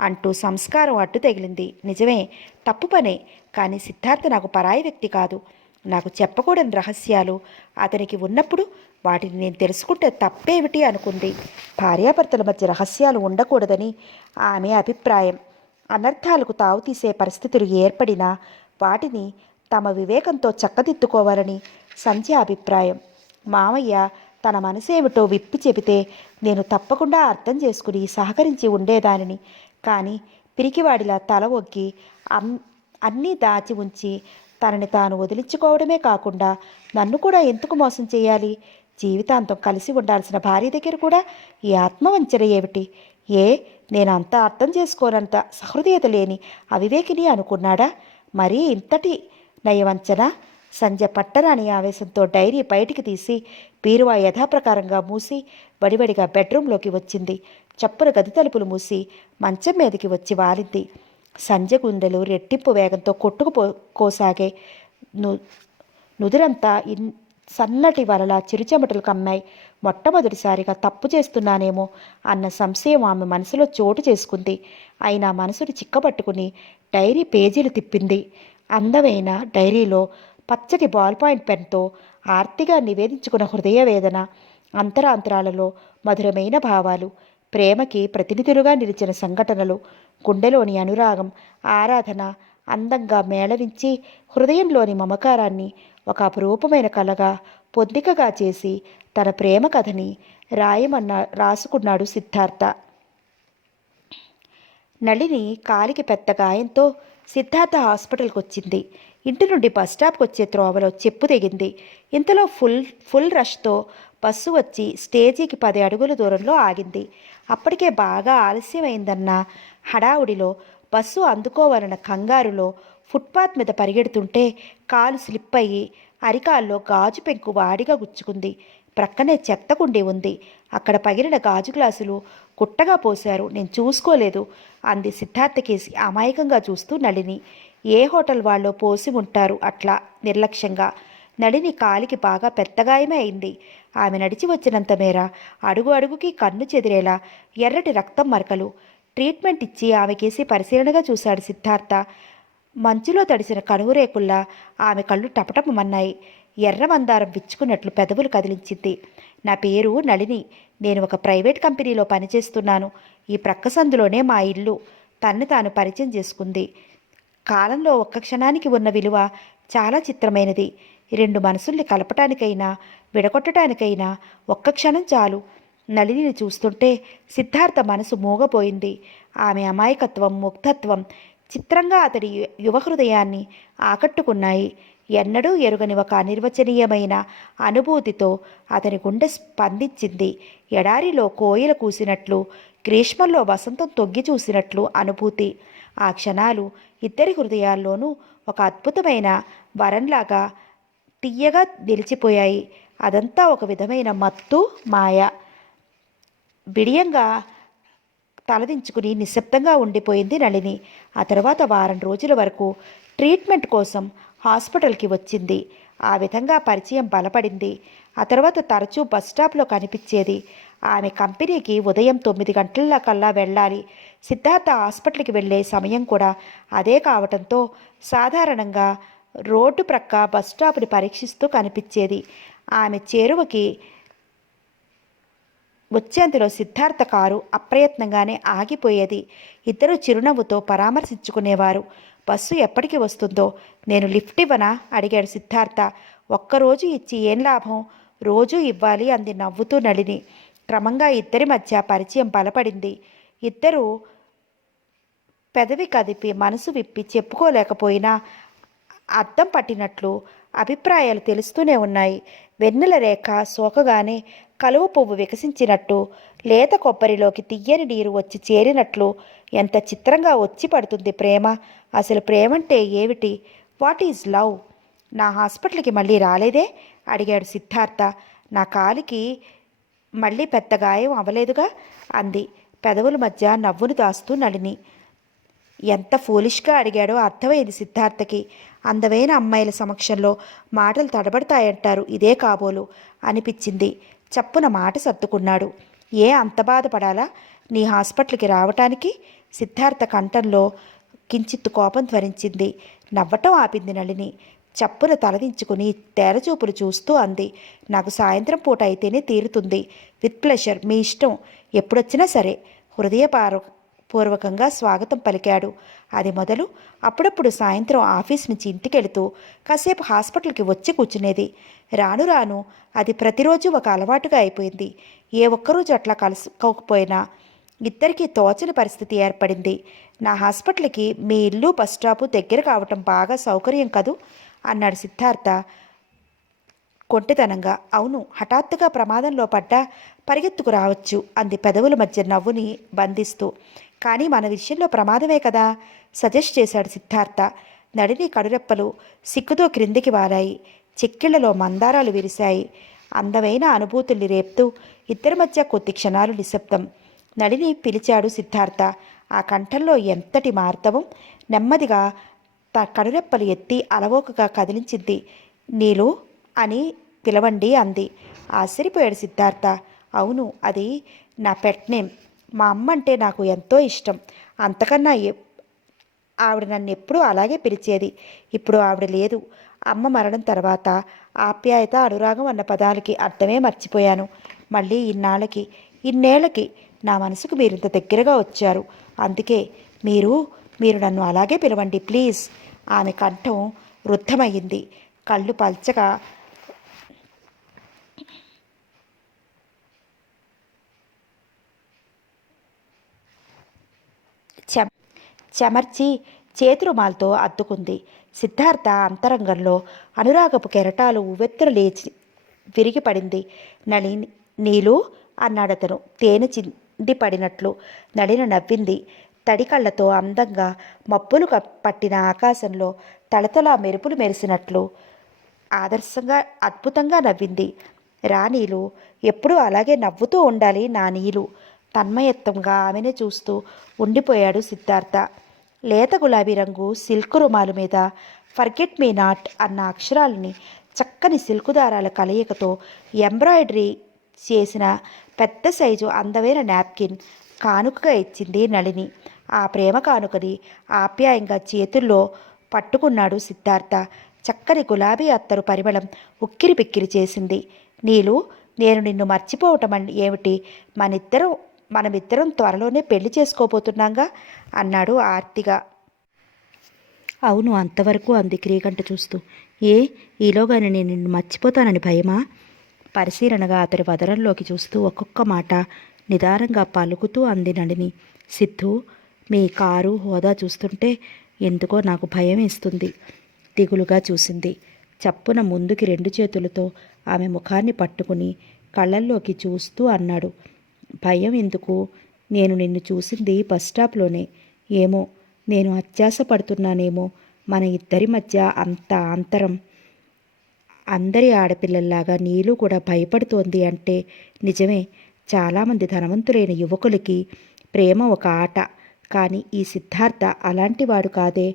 అంటూ సంస్కారం అడ్డు తగిలింది. నిజమే, తప్పు పనే. కానీ సిద్ధార్థ నాకు పరాయి వ్యక్తి కాదు. నాకు చెప్పకూడని రహస్యాలు అతనికి ఉన్నప్పుడు వాటిని నేను తెలుసుకుంటే తప్పేమిటి అనుకుంది. భార్యాభర్తల మధ్య రహస్యాలు ఉండకూడదని ఆమె అభిప్రాయం. అనర్థాలకు తావుతీసే పరిస్థితులు ఏర్పడినా వాటిని తమ వివేకంతో చక్కదిద్దుకోవాలని సంధ్య అభిప్రాయం. మామయ్య తన మనసేమిటో విప్పి చెబితే నేను తప్పకుండా అర్థం చేసుకుని సహకరించి ఉండేదానిని. కానీ పిరికివాడిలా తల ఒగ్గి అన్నీ దాచి ఉంచి తనని తాను వదిలించుకోవడమే కాకుండా నన్ను కూడా ఎందుకు మోసం చేయాలి? జీవితాంతం కలిసి ఉండాల్సిన భార్య దగ్గర కూడా ఈ ఆత్మవంచన ఏమిటి? నేను అంత అర్థం చేసుకోనంత సహృదయత లేని అవివేకిని అనుకున్నాడా? మరీ ఇంతటి నయవంచన? సంధ్య పట్టరాని ఆవేశంతో డైరీ బయటికి తీసి బీరువా యథాప్రకారంగా మూసి వడివడిగా బెడ్రూంలోకి వచ్చింది. చప్పున గది తలుపులు మూసి మంచం మీదకి వచ్చి వాలింది. సంధ్య గుండెలు రెట్టింపు వేగంతో కొట్టుకుపోసాగే. నుదురంతా సన్నటి వలలా చిరుచెమటలు కమ్మాయి. మొట్టమొదటిసారిగా తప్పు చేస్తున్నానేమో అన్న సంశయం ఆమె మనసులో చోటు చేసుకుంది. అయినా మనసుని చిక్కబట్టుకుని డైరీ పేజీలు తిప్పింది. అందమైన డైరీలో పచ్చటి బాల్ పాయింట్ పెన్తో ఆర్తిగా నివేదించుకున్న హృదయ వేదన, అంతరాంతరాలలో మధురమైన భావాలు, ప్రేమకి ప్రతినిధులుగా నిలిచిన సంఘటనలు, గుండెలోని అనురాగం, ఆరాధన అందంగా మేళవించి హృదయంలోని మమకారాన్ని ఒక అపురూపమైన కళగా పొందికగా చేసి తన ప్రేమ కథని రాసుకున్నాడు సిద్ధార్థ. నళిని కాలికి పెద్ద గాయంతో సిద్ధార్థ హాస్పిటల్కి వచ్చింది. ఇంటి నుండి బస్టాప్కి వచ్చే త్రోవలో చెప్పు తెగింది. ఇంతలో ఫుల్ రష్తో బస్సు వచ్చి స్టేజీకి 10 అడుగుల దూరంలో ఆగింది. అప్పటికే బాగా ఆలస్యమైందన్న హడావుడిలో బస్సు అందుకోవాలన్న కంగారులో ఫుట్పాత్ మీద పరిగెడుతుంటే కాలు స్లిప్ అయ్యి అరికాల్లో గాజు పెంకు వాడిగా గుచ్చుకుంది. ప్రక్కనే చెత్త కుండీ ఉంది. అక్కడ పగిలిన గాజు గ్లాసులు గుట్టగా పోశారు. నేను చూసుకోలేదు అంది సిద్ధార్థకేసి అమాయకంగా చూస్తూ నళిని. ఏ హోటల్ వాళ్ళో పోసి ఉంటారు అట్లా నిర్లక్ష్యంగా. నళిని కాలికి బాగా పెద్దగాయమే అయింది. ఆమె నడిచి వచ్చినంత మేర అడుగు అడుగుకి కన్ను చెదిరేలా ఎర్రటి రక్తం మరకలు. ట్రీట్మెంట్ ఇచ్చి ఆమెకేసి పరిశీలనగా చూశాడు సిద్ధార్థ. మంచులో తడిసిన కనువురేకుల్లా ఆమె కళ్ళు టపటపమన్నాయి. ఎర్ర మందారం విచ్చుకున్నట్లు పెదవులు కదిలించింది. నా పేరు నళిని. నేను ఒక ప్రైవేట్ కంపెనీలో పనిచేస్తున్నాను. ఈ ప్రక్క సందులోనే మా ఇల్లు. తన్ను తాను పరిచయం చేసుకుంది. కాలంలో ఒక్క క్షణానికి ఉన్న విలువ చాలా చిత్రమైనది. 2 మనసుల్ని కలపటానికైనా విడగొట్టడానికైనా ఒక్క క్షణం చాలు. నళినిని చూస్తుంటే సిద్ధార్థ మనసు మూగపోయింది. ఆమె అమాయకత్వం, ముగ్ధత్వం చిత్రంగా అతడి యువహృదయాన్ని ఆకట్టుకున్నాయి. ఎన్నడూ ఎరుగని ఒక అనిర్వచనీయమైన అనుభూతితో అతని గుండె స్పందించింది. ఎడారిలో కోయిల కూసినట్లు, గ్రీష్మంలో వసంతం తొగ్గి చూసినట్లు అనుభూతి. ఆ క్షణాలు ఇద్దరి హృదయాల్లోనూ ఒక అద్భుతమైన వరంలాగా తియ్యగా నిలిచిపోయాయి. అదంతా ఒక విధమైన మత్తు, మాయ. బిడియంగా తలదించుకుని నిశ్శబ్దంగా ఉండిపోయింది నళిని. ఆ తర్వాత వారం రోజుల వరకు ట్రీట్మెంట్ కోసం హాస్పిటల్కి వచ్చింది. ఆ విధంగా పరిచయం బలపడింది. ఆ తర్వాత తరచూ బస్టాప్లో కనిపించేది. ఆమె కంపెనీకి ఉదయం 9 గంటల కల్లా వెళ్ళాలి. సిద్ధార్థ హాస్పిటల్కి వెళ్ళే సమయం కూడా అదే కావటంతో సాధారణంగా రోడ్డు ప్రక్క బస్టాప్ని పరీక్షిస్తూ కనిపించేది. ఆమె చేరువకి వచ్చేంతలో సిద్ధార్థ కారు అప్రయత్నంగానే ఆగిపోయేది. ఇద్దరు చిరునవ్వుతో పరామర్శించుకునేవారు. బస్సు ఎప్పటికి వస్తుందో? నేను లిఫ్ట్ ఇవ్వనా అడిగాడు సిద్ధార్థ. ఒక్కరోజు ఇచ్చి ఏం లాభం, రోజూ ఇవ్వాలి అంది నవ్వుతూ నళిని. క్రమంగా ఇద్దరి మధ్య పరిచయం బలపడింది. ఇద్దరు పెదవి కదిపి మనసు విప్పి చెప్పుకోలేకపోయినా అద్దం పట్టినట్లు అభిప్రాయాలు తెలుస్తూనే ఉన్నాయి. వెన్నెల రేఖ సోకగానే కలువ పువ్వు వికసించినట్టు, లేత కొబ్బరిలోకి తియ్యని నీరు వచ్చి చేరినట్లు ఎంత చిత్రంగా వచ్చి పడుతుంది ప్రేమ. అసలు ప్రేమంటే ఏమిటి? What is love? నా హాస్పిటల్కి మళ్ళీ రాలేదే అడిగాడు సిద్ధార్థ. నా కాలికి మళ్ళీ పెద్ద గాయం అవ్వలేదుగా అంది పెదవుల మధ్య నవ్వును దాస్తూ నళిని. ఎంత ఫూలిష్గా అడిగాడో అర్థమైంది సిద్ధార్థకి. అందమైన అమ్మాయిల సమక్షంలో మాటలు తడబడతాయంటారు, ఇదే కాబోలు అనిపించింది. చప్పున మాట సర్దుకున్నాడు. ఏ అంత బాధపడాలా నీ హాస్పిటల్కి రావటానికి? సిద్ధార్థ కంఠంలో కించిత్తు కోపం ధ్వనించింది. నవ్వటం ఆపింది నళిని. చప్పున తలదించుకుని తేరచూపులు చూస్తూ అంది. నాకు సాయంత్రం పూట అయితేనే తీరుతుంది. విత్ ప్లెషర్, మీ ఇష్టం, ఎప్పుడొచ్చినా సరే పూర్వకంగా స్వాగతం పలికాడు. అది మొదలు అప్పుడప్పుడు సాయంత్రం ఆఫీస్ నుంచి ఇంటికెళుతూ కాసేపు హాస్పిటల్కి వచ్చి కూర్చునేది. రాను రాను అది ప్రతిరోజు ఒక అలవాటుగా అయిపోయింది. ఏ ఒక్కరోజు అట్లా కలుసుకోకపోయినా ఇద్దరికీ తోచని పరిస్థితి ఏర్పడింది. నా హాస్పిటల్కి మీ ఇల్లు బస్ స్టాపు దగ్గర కావటం బాగా సౌకర్యం కదూ అన్నాడు సిద్ధార్థ కొంటెతనంగా. అవును, హఠాత్తుగా ప్రమాదంలో పడ్డా పరిగెత్తుకు రావచ్చు అంది పెదవుల మధ్య నవ్వుని బంధిస్తూ. కానీ మన విషయంలో ప్రమాదమే కదా సజెస్ట్ చేశాడు సిద్ధార్థ. నడిని కడురెప్పలు సిగ్గుతో క్రిందికి వారాయి. చెక్కిళ్లలో మందారాలు విరిశాయి. అందమైన అనుభూతుల్ని రేపుతూ ఇద్దరి మధ్య కొద్ది క్షణాలు నిశ్శబ్దం. నడిని పిలిచాడు సిద్ధార్థ. ఆ కంఠంలో ఎంతటి మార్తవం! నెమ్మదిగా కడురెప్పలు ఎత్తి అలవోకగా కదిలించింది. నీలు అని పిలవండి అంది. ఆశ్చర్యపోయాడు సిద్ధార్థ. అవును, అది నా పెట్ నేమ్. మా అమ్మ అంటే నాకు ఎంతో ఇష్టం. అంతకన్నా ఆవిడ నన్ను ఎప్పుడూ అలాగే పిలిచేది. ఇప్పుడు ఆవిడ లేదు. అమ్మ మరణం తర్వాత ఆప్యాయత, అనురాగం అన్న పదాలకి అర్థమే మర్చిపోయాను. మళ్ళీ ఇన్నేళ్ళకి నా మనసుకు మీరింత దగ్గరగా వచ్చారు. అందుకే మీరు నన్ను అలాగే పిలవండి ప్లీజ్. ఆమె కంఠం రుద్ధమయ్యింది. కళ్ళు పల్చగా చెమర్చి చేతురుమాలతో అద్దుకుంది. సిద్ధార్థ అంతరంగంలో అనురాగపు కెరటాలు ఉవ్వెత్తున లేచి విరిగిపడింది. నీలు అన్నాడతను తేనె చిండి పడినట్లు. నళిన నవ్వింది. తడి కళ్ళతో అందంగా మబ్బులు పట్టిన ఆకాశంలో తళతళ మెరుపులు మెరిసినట్లు ఆదర్శంగా అద్భుతంగా నవ్వింది. రా నీలు, ఎప్పుడూ అలాగే నవ్వుతూ ఉండాలి నా నీలు. తన్మయత్వంగా ఆమెనే చూస్తూ ఉండిపోయాడు సిద్ధార్థ. లేత గులాబీ రంగు సిల్క్ రుమాలు మీద ఫర్గెట్ మీ నాట్ అన్న అక్షరాలని చక్కని సిల్కు దారాల కలయికతో ఎంబ్రాయిడరీ చేసిన పెద్ద సైజు అందమైన నాప్కిన్ కానుకగా ఇచ్చింది నళిని. ఆ ప్రేమ కానుకని ఆప్యాయంగా చేతుల్లో పట్టుకున్నాడు సిద్ధార్థ. చక్కని గులాబీ అత్తరు పరిమళం ఉక్కిరి బిక్కిరి చేసింది. నీలు, నేను నిన్ను మర్చిపోవటం ఏమిటి? మనమిద్దరం త్వరలోనే పెళ్లి చేసుకోబోతున్నాగా అన్నాడు ఆర్తిగా. అవును, అంతవరకు అంది క్రీకంట చూస్తూ. ఈలోగానే నేను నిన్ను మర్చిపోతానని భయమా? పరిశీలనగా అతడి వదనంలోకి చూస్తూ ఒక్కొక్క మాట నిదానంగా పలుకుతూ అంది నళిని. సిద్ధు, మీ కారు హోదా చూస్తుంటే ఎందుకో నాకు భయం వేస్తుంది. దిగులుగా చూసింది. చప్పున ముందుకి 2 చేతులతో ఆమె ముఖాన్ని పట్టుకుని కళ్ళల్లోకి చూస్తూ అన్నాడు. భయం ఎందుకు? నేను నిన్ను చూసింది బస్టాప్లోనే. ఏమో, నేను అత్యాశ పడుతున్నానేమో. మన ఇద్దరి మధ్య అంత అంతరం. అందరి ఆడపిల్లల్లాగా నీలు కూడా భయపడుతోంది అంటే నిజమే. చాలామంది ధనవంతులైన యువకులకి ప్రేమ ఒక ఆట. కానీ ఈ సిద్ధార్థ అలాంటివాడు కాదే.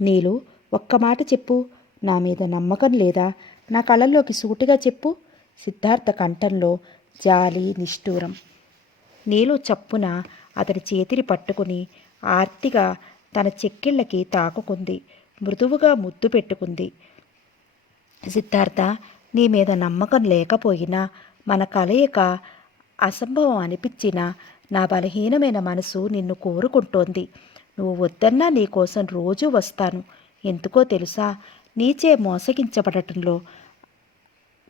నీలు, ఒక్క మాట చెప్పు. నా మీద నమ్మకం లేదా? నా కళ్ళల్లోకి సూటిగా చెప్పు. సిద్ధార్థ కంఠంలో జాలి, నిష్ఠూరం. నీలు చప్పున అతడి చేతిని పట్టుకుని ఆర్తిగా తన చెక్కిళ్ళకి తాకుకుంది. మృదువుగా ముద్దు పెట్టుకుంది. సిద్ధార్థ, నీ మీద నమ్మకం లేకపోయినా, మన కలయిక అసంభవం అనిపించినా, నా బలహీనమైన మనసు నిన్ను కోరుకుంటోంది. నువ్వు వద్దన్నా నీకోసం రోజూ వస్తాను. ఎందుకో తెలుసా? నీచే మోసగించబడటంలో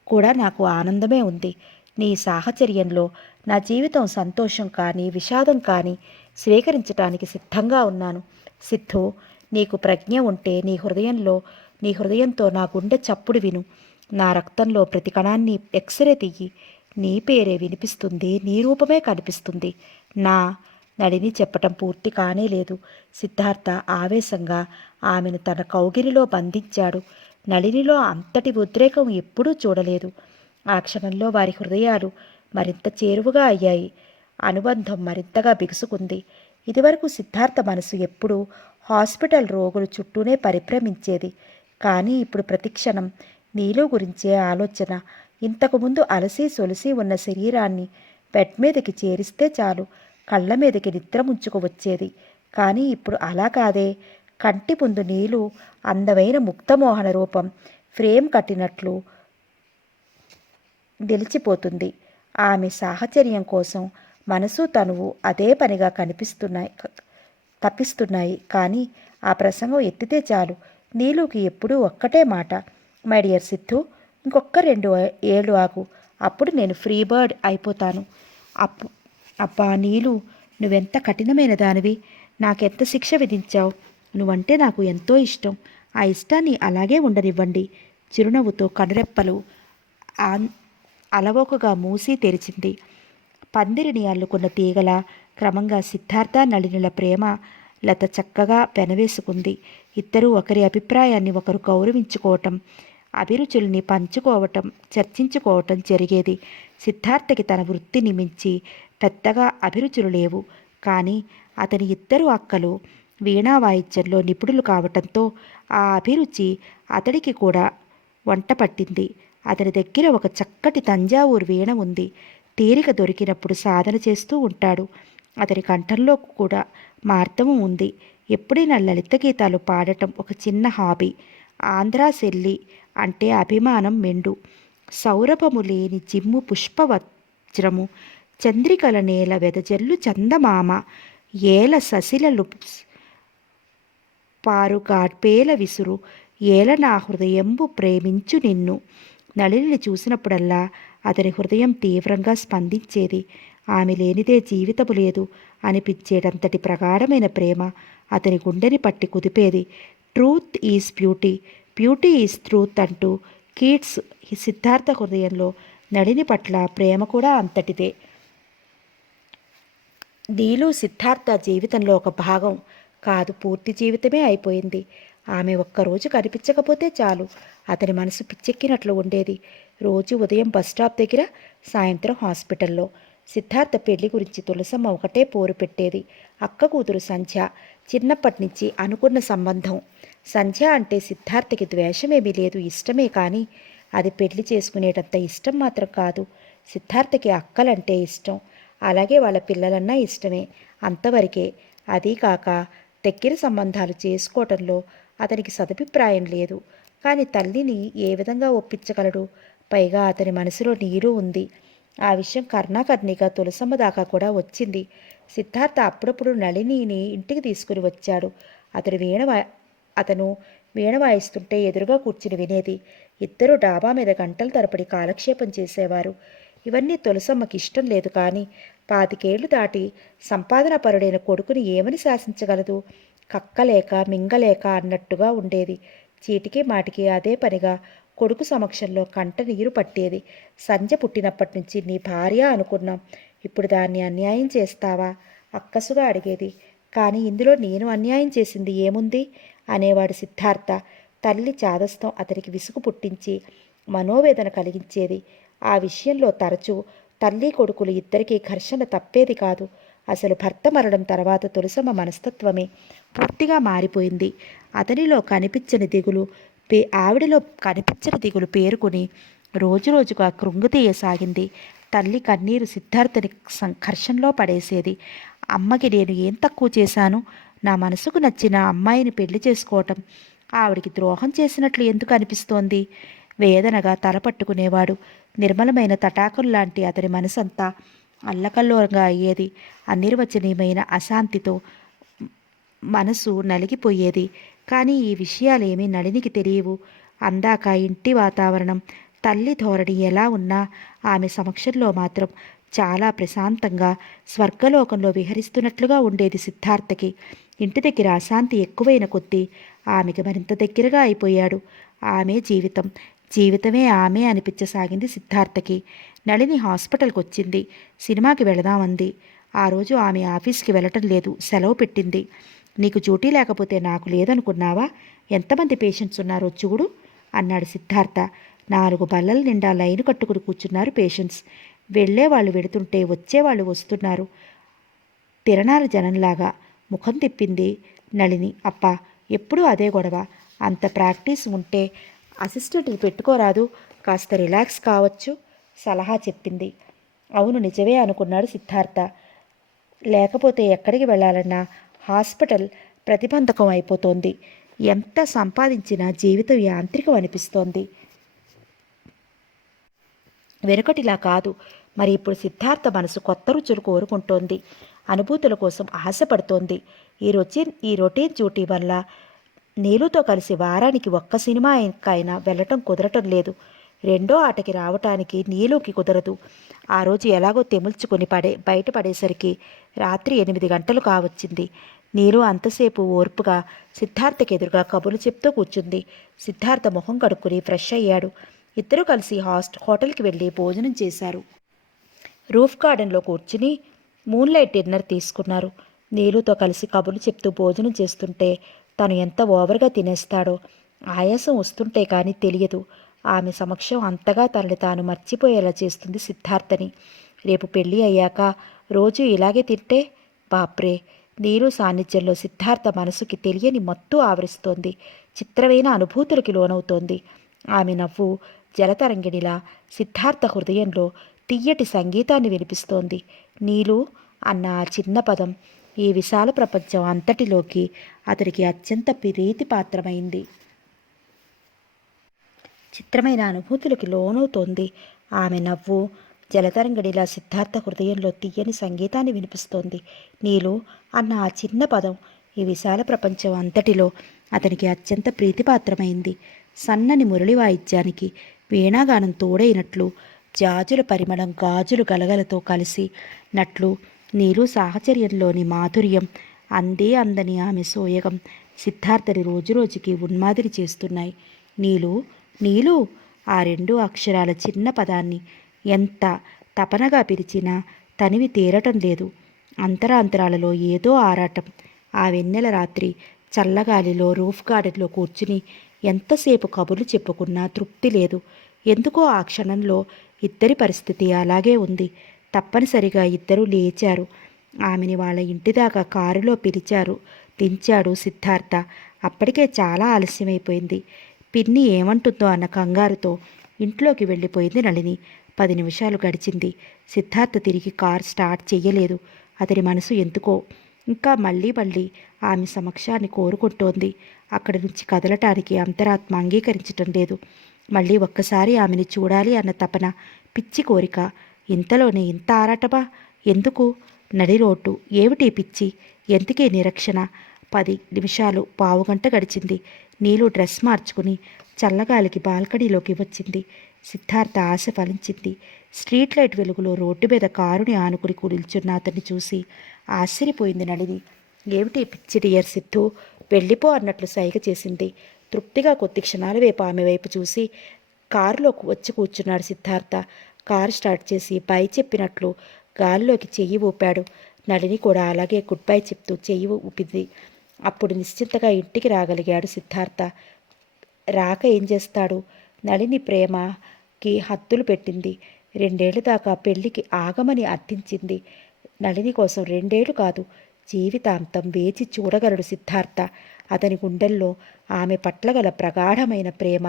కూడా నాకు ఆనందమే ఉంది. నీ సాహచర్యంలో నా జీవితం సంతోషం కానీ విషాదం కానీ స్వీకరించటానికి సిద్ధంగా ఉన్నాను. సిద్ధు, నీకు ప్రజ్ఞ ఉంటే నీ హృదయంతో నా గుండె చప్పుడు విను. నా రక్తంలో ప్రతి కణాన్ని ఎక్స్రే తీయి. నీ పేరే వినిపిస్తుంది, నీ రూపమే కనిపిస్తుంది. నా నడిని చెప్పటం పూర్తి కానే లేదు. సిద్ధార్థ ఆవేశంగా ఆమెను తన కౌగిలిలో బంధించాడు. నళినిలో అంతటి ఉద్రేకం ఎప్పుడూ చూడలేదు. ఆ క్షణంలో వారి హృదయాలు మరింత చేరువుగా అయ్యాయి. అనుబంధం మరింతగా బిగుసుకుంది. ఇదివరకు సిద్ధార్థ మనసు ఎప్పుడూ హాస్పిటల్ రోగులు చుట్టూనే పరిభ్రమించేది. కానీ ఇప్పుడు ప్రతిక్షణం నీలు గురించే ఆలోచన. ఇంతకుముందు అలసి సొలిసి ఉన్న శరీరాన్ని బెడ్ మీదకి చేరిస్తే చాలు, కళ్ళ మీదకి నిద్ర ముంచుకు వచ్చేది. కానీ ఇప్పుడు అలా కాదే. కంటి ముందు నీలు అందమైన ముక్తమోహన రూపం ఫ్రేమ్ కట్టినట్లు నిలిచిపోతుంది. ఆమె సాహచర్యం కోసం మనసు తనువు అదే పనిగా తప్పిస్తున్నాయి. కానీ ఆ ప్రసంగం ఎత్తితే చాలు, నీలుకి ఎప్పుడూ ఒక్కటే మాట. మై డియర్ సిద్ధు, ఇంకొక 2 ఏళ్ళు ఆగు, అప్పుడు నేను ఫ్రీ బర్డ్ అయిపోతాను. అబ్బా నీలు, నువ్వెంత కఠినమైన దానివి. నాకెంత శిక్ష విధించావు. నువ్వంటే నాకు ఎంతో ఇష్టం. ఆ ఇష్టాన్ని అలాగే ఉండనివ్వండి. చిరునవ్వుతో కనురెప్పలు అలవోకగా మూసి తెరిచింది. పందిరిని అల్లుకున్న తీగల క్రమంగా సిద్ధార్థ నళినుల ప్రేమ లత చక్కగా పెనవేసుకుంది. ఇద్దరూ ఒకరి అభిప్రాయాన్ని ఒకరు గౌరవించుకోవటం, అభిరుచుల్ని పంచుకోవటం, చర్చించుకోవటం జరిగేది. సిద్ధార్థకి తన వృత్తిని మించి పెద్దగా అభిరుచులు లేవు. కానీ అతని ఇద్దరు అక్కలు వీణా వాయిద్యంలో నిపుణులు కావటంతో ఆ అభిరుచి అతడికి కూడా వంట పట్టింది. అతని దగ్గర ఒక చక్కటి తంజావూరు వీణ ఉంది. తీరిక దొరికినప్పుడు సాధన చేస్తూ ఉంటాడు. అతని కంఠంలో కూడా మార్దవం ఉంది. ఎప్పుడైనా లలిత గీతాలు పాడటం ఒక చిన్న హాబీ. ఆంధ్రా శెల్లి అంటే అభిమానం మెండు. సౌరభము లేని జిమ్ము పుష్పవజ్రము, చంద్రికల నేల వెదజల్లు చందమామ, ఏల సశిలలు పారుగాడ్పేల విసురు, ఏల నా హృదయంబు ప్రేమించు నిన్ను. నళిని చూసినప్పుడల్లా అతని హృదయం తీవ్రంగా స్పందించేది. ఆమె లేనిదే జీవితము లేదు అనిపించేటంతటి ప్రగాఢమైన ప్రేమ అతని గుండెని పట్టి కుదిపేది. Truth is beauty, beauty is truth అంటూ కీట్స్ సిద్ధార్థ హృదయంలో నళిని పట్ల ప్రేమ కూడా అంతటిదే. నీలు సిద్ధార్థ జీవితంలో ఒక భాగం కాదు, పూర్తి జీవితమే అయిపోయింది. ఆమె ఒక్కరోజు కనిపించకపోతే చాలు, అతని మనసు పిచ్చెక్కినట్లు ఉండేది. రోజు ఉదయం బస్టాప్ దగ్గర, సాయంత్రం హాస్పిటల్లో. సిద్ధార్థ పెళ్లి గురించి తులసమ్మ ఒకటే పోరు పెట్టేది. అక్క కూతురు సంధ్య. చిన్నప్పటి నుంచి అనుకున్న సంబంధం. సంధ్య అంటే సిద్ధార్థకి ద్వేషమేమీ లేదు, ఇష్టమే. కానీ అది పెళ్లి చేసుకునేటంత ఇష్టం మాత్రం కాదు. సిద్ధార్థకి అక్కలంటే ఇష్టం, అలాగే వాళ్ళ పిల్లలన్నా ఇష్టమే. అంతవరకే. అదీ కాక దగ్గర సంబంధాలు చేసుకోవటంలో అతనికి సదభిప్రాయం లేదు. కానీ తల్లిని ఏ విధంగా ఒప్పించగలడు? పైగా అతని మనసులో నీరు ఉంది. ఆ విషయం కర్ణాకర్ణిగా తులసమ్మ దాకా కూడా వచ్చింది. సిద్ధార్థ అప్పుడప్పుడు నళినిని ఇంటికి తీసుకుని వచ్చాడు. అతను వీణ వాయిస్తుంటే ఎదురుగా కూర్చుని వినేది. ఇద్దరు డాబా మీద గంటల తరబడి కాలక్షేపం చేసేవారు. ఇవన్నీ తులసమ్మకి ఇష్టం లేదు. కానీ 25 ఏళ్లు దాటి సంపాదన పరుడైన కొడుకుని ఏమని శాసించగలదు? కక్కలేక మింగలేక అన్నట్టుగా ఉండేది. చీటికి మాటికి అదే పనిగా కొడుకు సమక్షంలో కంట నీరు పట్టేది. సంధ్య పుట్టినప్పటి నుంచి నీ భార్య అనుకున్నాం, ఇప్పుడు దాన్ని అన్యాయం చేస్తావా? అక్కసుగా అడిగేది. కానీ ఇందులో నేను అన్యాయం చేసింది ఏముంది అనేవాడు సిద్ధార్థ. తల్లి చాదస్తం అతనికి విసుగు పుట్టించి మనోవేదన కలిగించేది. ఆ విషయంలో తరచూ తల్లి కొడుకులు ఇద్దరికీ ఘర్షణ తప్పేది కాదు. అసలు భర్త మరణం తర్వాత తులసమ్మ మనస్తత్వమే పూర్తిగా మారిపోయింది. అతనిలో కనిపించని దిగులు ఆవిడలో కనిపించని దిగులు పేరుకుని రోజురోజుగా కృంగితీయసాగింది. తల్లి కన్నీరు సిద్ధార్థని సంఘర్షణలో పడేసేది. అమ్మకి నేను ఏం తక్కువ చేశాను? నా మనసుకు నచ్చిన అమ్మాయిని పెళ్లి చేసుకోవటం ఆవిడికి ద్రోహం చేసినట్లు ఎందుకు అనిపిస్తోంది? వేదనగా తల పట్టుకునేవాడు. నిర్మలమైన తటాకుల్లాంటి అతని మనసంతా అల్లకల్లోలంగా అయ్యేది. అనిర్వచనీయమైన అశాంతితో మనసు నలిగిపోయేది. కానీ ఈ విషయాలేమీ నళినికి తెలియవు. అందాక ఇంటి వాతావరణం, తల్లి ధోరణి ఎలా ఉన్నా ఆమె సమక్షంలో మాత్రం చాలా ప్రశాంతంగా స్వర్గలోకంలో విహరిస్తున్నట్లుగా ఉండేది సిద్ధార్థకి. ఇంటి దగ్గర అశాంతి ఎక్కువైన కొద్దీ ఆమెకి మరింత దగ్గరగా అయిపోయాడు. ఆమె జీవితం, జీవితమే ఆమె అనిపించసాగింది సిద్ధార్థకి. నళిని హాస్పిటల్కి వచ్చింది. సినిమాకి వెళదామంది. ఆ రోజు ఆమె ఆఫీస్కి వెళ్ళటం లేదు, సెలవు పెట్టింది. నీకు డ్యూటీ లేకపోతే నాకు లేదనుకున్నావా? ఎంతమంది పేషెంట్స్ ఉన్నారో చూడు అన్నాడు సిద్ధార్థ. 4 బల్లల నిండా లైన్ కట్టుకుని కూర్చున్నారు పేషెంట్స్. వెళ్ళేవాళ్ళు వెడుతుంటే వచ్చేవాళ్ళు వస్తున్నారు. తిరణాల జనంలాగా. ముఖం తిప్పింది నళిని. అప్పా, ఎప్పుడూ అదే గొడవ. అంత ప్రాక్టీస్ ఉంటే అసిస్టెంట్ని పెట్టుకోరాదు, కాస్త రిలాక్స్ కావచ్చు సలహా చెప్పింది. అవును, నిజమే అనుకున్నాడు సిద్ధార్థ. లేకపోతే ఎక్కడికి వెళ్ళాలన్నా హాస్పిటల్ ప్రతిబంధకం అయిపోతోంది. ఎంత సంపాదించినా జీవితం యాంత్రికం అనిపిస్తోంది. వెనుకటిలా కాదు. మరి ఇప్పుడు సిద్ధార్థ మనసు కొత్త రుచులు కోరుకుంటోంది. అనుభూతుల కోసం ఆశపడుతోంది. ఈ రొటీన్ డ్యూటీ వల్ల నీలుతో కలిసి వారానికి ఒక్క సినిమాకైనా వెళ్ళటం కుదరటం లేదు. రెండో ఆటకి రావటానికి నీలుకి కుదరదు. ఆ రోజు ఎలాగో తెముల్చుకుని బయటపడేసరికి రాత్రి 8 గంటలు కావచ్చింది. నీలు అంతసేపు ఓర్పుగా సిద్ధార్థకి ఎదురుగా కబుర్లు చెప్తూ కూర్చుంది. సిద్ధార్థ మొహం కడుక్కుని ఫ్రెష్ అయ్యాడు. ఇద్దరూ కలిసి హోటల్కి వెళ్ళి భోజనం చేశారు. రూఫ్ గార్డెన్లో కూర్చుని మూన్లైట్ డిన్నర్ తీసుకున్నారు. నీలుతో కలిసి కబుర్లు చెప్తూ భోజనం చేస్తుంటే తను ఎంత ఓవర్గా తినేస్తాడో ఆయాసం వస్తుంటే కానీ తెలియదు. ఆమె సమక్షం అంతగా తనని తాను మర్చిపోయేలా చేస్తుంది సిద్ధార్థని. రేపు పెళ్ళి అయ్యాక రోజు ఇలాగే తింటే బాప్రే! నీరు సాన్నిధ్యంలో సిద్ధార్థ మనసుకి తెలియని మత్తు ఆవరిస్తోంది. చిత్రమైన అనుభూతులకి లోనవుతోంది. ఆమె నవ్వు జలతరంగిణిలా సిద్ధార్థ హృదయంలో తియ్యటి సంగీతాన్ని వినిపిస్తోంది. నీలు అన్న ఆ చిన్న పదం ఈ విశాల ప్రపంచం అంతటిలోకి అతడికి అత్యంత ప్రీతిపాత్రమైంది. చిత్రమైన అనుభూతులకి లోనవుతోంది. ఆమె నవ్వు జలతరంగడిలా సిద్ధార్థ హృదయంలో తీయని సంగీతాన్ని వినిపిస్తోంది. నీలు అన్న ఆ చిన్న పదం ఈ విశాల ప్రపంచం అంతటిలో అతనికి అత్యంత ప్రీతిపాత్రమైంది. సన్నని మురళి వాయిద్యానికి వీణాగానం తోడైనట్లు, జాజుల పరిమళం గాజులు గలగలతో కలిసి నట్లు నీలు సాహచర్యంలోని మాధుర్యం, అందే అందని ఆమె సోయగం సిద్ధార్థని రోజురోజుకి ఉన్మాదిని చేస్తున్నాయి. నీలు, నీలు ఆ 2 అక్షరాల చిన్న పదాన్ని ఎంత తపనగా పిలిచినా తనివి తీరటం లేదు. అంతరాంతరాలలో ఏదో ఆరాటం. ఆ వెన్నెల రాత్రి చల్లగాలిలో రూఫ్ గార్డెన్లో కూర్చుని ఎంతసేపు కబుర్లు చెప్పుకున్నా తృప్తి లేదు. ఎందుకో ఆ క్షణంలో ఇద్దరి పరిస్థితి అలాగే ఉంది. తప్పనిసరిగా ఇద్దరూ లేచారు. ఆమెని వాళ్ళ ఇంటిదాకా కారులో దించాడు సిద్ధార్థ. అప్పటికే చాలా ఆలస్యమైపోయింది. పిన్ని ఏమంటుందో అన్న కంగారుతో ఇంట్లోకి వెళ్ళిపోయింది నళిని. 10 నిమిషాలు గడిచింది. సిద్ధార్థ తిరిగి కారు స్టార్ట్ చెయ్యలేదు. అతని మనసు ఎందుకో ఇంకా మళ్ళీ ఆమె సమక్షాన్ని కోరుకుంటోంది. అక్కడి నుంచి కదలటానికి అంతరాత్మ అంగీకరించటం లేదు. మళ్ళీ ఒక్కసారి ఆమెని చూడాలి అన్న తపన, పిచ్చి కోరిక. ఇంతలోనే ఇంత ఆరాటమా? ఎందుకు? నడి రోడ్డు. ఏమిటి పిచ్చి? ఎందుకే నిరక్షణ? 10 నిమిషాలు, పావుగంట గడిచింది. నీలు డ్రెస్ మార్చుకుని చల్లగాలికి బాల్కనీలోకి వచ్చింది. సిద్ధార్థ ఆశ ఫలించింది. స్ట్రీట్ లైట్ వెలుగులో రోడ్డు మీద కారుని ఆనుకుని నిల్చున్న అతన్ని చూసి ఆశ్చర్యపోయింది నళిని. ఏమిటి పిచ్చి డియర్ సిద్ధు? వెళ్ళిపో అన్నట్లు సైగ చేసింది. తృప్తిగా కొద్ది క్షణాల వైపు ఆమె వైపు చూసి కారులో వచ్చి కూర్చున్నాడు సిద్ధార్థ. కారు స్టార్ట్ చేసి బై చెప్పినట్లు గాలిలోకి చెయ్యి ఊపాడు. నళిని కూడా అలాగే గుడ్ బై చెప్తూ చెయ్యి ఊపింది. అప్పుడు నిశ్చింతగా ఇంటికి రాగలిగాడు సిద్ధార్థ. రాక ఏం చేస్తాడు? నళిని ప్రేమకి హద్దులు పెట్టింది. 2 ఏళ్ల దాకా పెళ్లికి ఆగమని అర్థించింది. నళిని కోసం 2 ఏళ్ళు కాదు, జీవితాంతం వేచి చూడగలడు సిద్ధార్థ. అతని గుండెల్లో ఆమె పట్ల గల ప్రగాఢమైన ప్రేమ,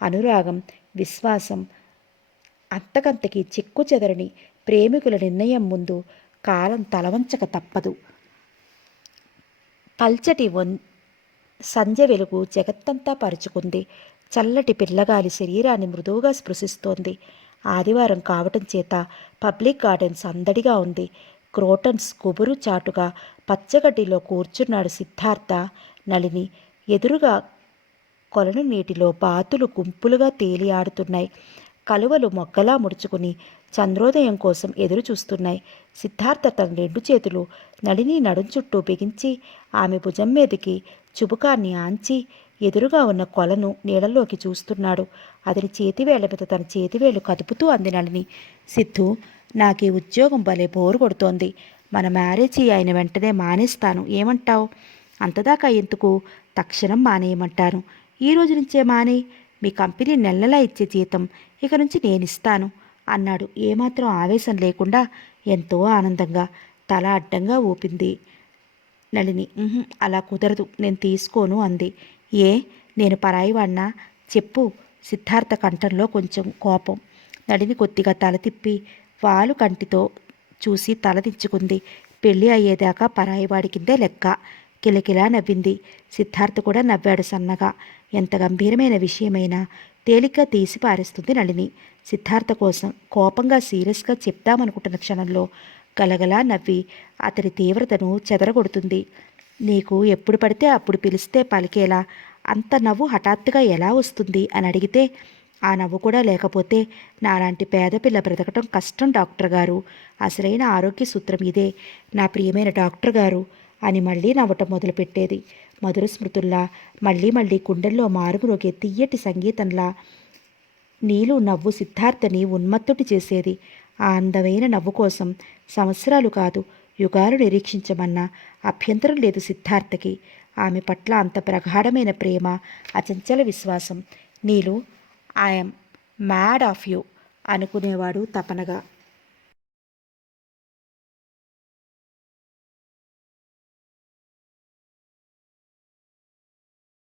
అనురాగం, విశ్వాసం అంతకంతకీ చిక్కు చెదరని ప్రేమికుల నిర్ణయం ముందు కాలం తలవంచక తప్పదు. పల్చటి సంధ్య వెలుగు జగత్తంతా పరుచుకుంది. చల్లటి పిల్లగాలి శరీరాన్ని మృదువుగా స్పృశిస్తోంది. ఆదివారం కావటం చేత పబ్లిక్ గార్డెన్స్ సందడిగా ఉంది. క్రోటన్స్ గుబురు చాటుగా పచ్చగడ్డిలో కూర్చున్నాడు సిద్ధార్థ. నళిని ఎదురుగా కొలను నీటిలో బాతులు గుంపులుగా తేలి ఆడుతున్నాయి. కలువలు మొగ్గలా ముడుచుకుని చంద్రోదయం కోసం ఎదురు చూస్తున్నాయి. సిద్ధార్థ తన 2 చేతులు నళిని నడుం చుట్టూ బిగించి ఆమె భుజం మీదకి చుబుకాన్ని ఆంచి ఎదురుగా ఉన్న కొలను నీళ్ళలోకి చూస్తున్నాడు. అతని చేతివేళ్ల మీద తన చేతివేళ్లు కదుపుతూ అంది నళిని. సిద్ధు, నాకు ఈ ఉద్యోగం భలే బోరు కొడుతోంది. మన మ్యారేజీ అయిన వెంటనే మానేస్తాను, ఏమంటావు? అంతదాకా ఎందుకు? తక్షణం మానేయమంటాను. ఈ రోజు నుంచే మానే. మీ కంపెనీ నెలలా ఇచ్చే జీతం ఇక నుంచి నేనిస్తాను అన్నాడు ఏమాత్రం ఆవేశం లేకుండా, ఎంతో ఆనందంగా. తల అడ్డంగా ఊపింది నళిని. అలా కుదరదు, నేను తీసుకోను అంది. ఏ, నేను పరాయివాణ్ణా? చెప్పు. సిద్ధార్థ కంఠంలో కొంచెం కోపం. నళిని కొద్దిగా తల తిప్పి వాలు కంటితో చూసి తలదించుకుంది. పెళ్ళి అయ్యేదాకా పరాయివాడి కిందే లెక్క. కిలకిలా నవ్వింది. సిద్ధార్థ కూడా నవ్వాడు సన్నగా. ఎంత గంభీరమైన విషయమైనా తేలిగ్గా తీసి పారేస్తుంది నళిని. సిద్ధార్థ కోసం కోపంగా సీరియస్గా చెప్దామనుకుంటున్న క్షణంలో గలగలా నవ్వి అతడి తీవ్రతను చెదరగొడుతుంది. నీకు ఎప్పుడు పడితే అప్పుడు పిలిస్తే పలికేలా అంత నవ్వు హఠాత్తుగా ఎలా వస్తుంది అని అడిగితే, ఆ నవ్వు కూడా లేకపోతే నాలాంటి పేదపిల్ల బ్రతకటం కష్టం డాక్టర్ గారు. అసలైన ఆరోగ్య సూత్రం ఇదే నా ప్రియమైన డాక్టర్ గారు అని మళ్ళీ నవ్వటం మొదలుపెట్టేది. మధుర స్మృతుల్లా మళ్ళీ మళ్ళీ గుండెల్లో మారుగురోగే తియ్యటి సంగీతంలా నీలు నవ్వు సిద్ధార్థని ఉన్మత్తుటి చేసేది. ఆ అందమైన నవ్వు కోసం సంవత్సరాలు కాదు, యుగాలు నిరీక్షించమన్నా అభ్యంతరం లేదు సిద్ధార్థకి. ఆమె పట్ల అంత ప్రగాఢమైన ప్రేమ, అచంచల విశ్వాసం. నీలు, ఐఎమ్ మ్యాడ్ ఆఫ్ యూ అనుకునేవాడు తపనగా.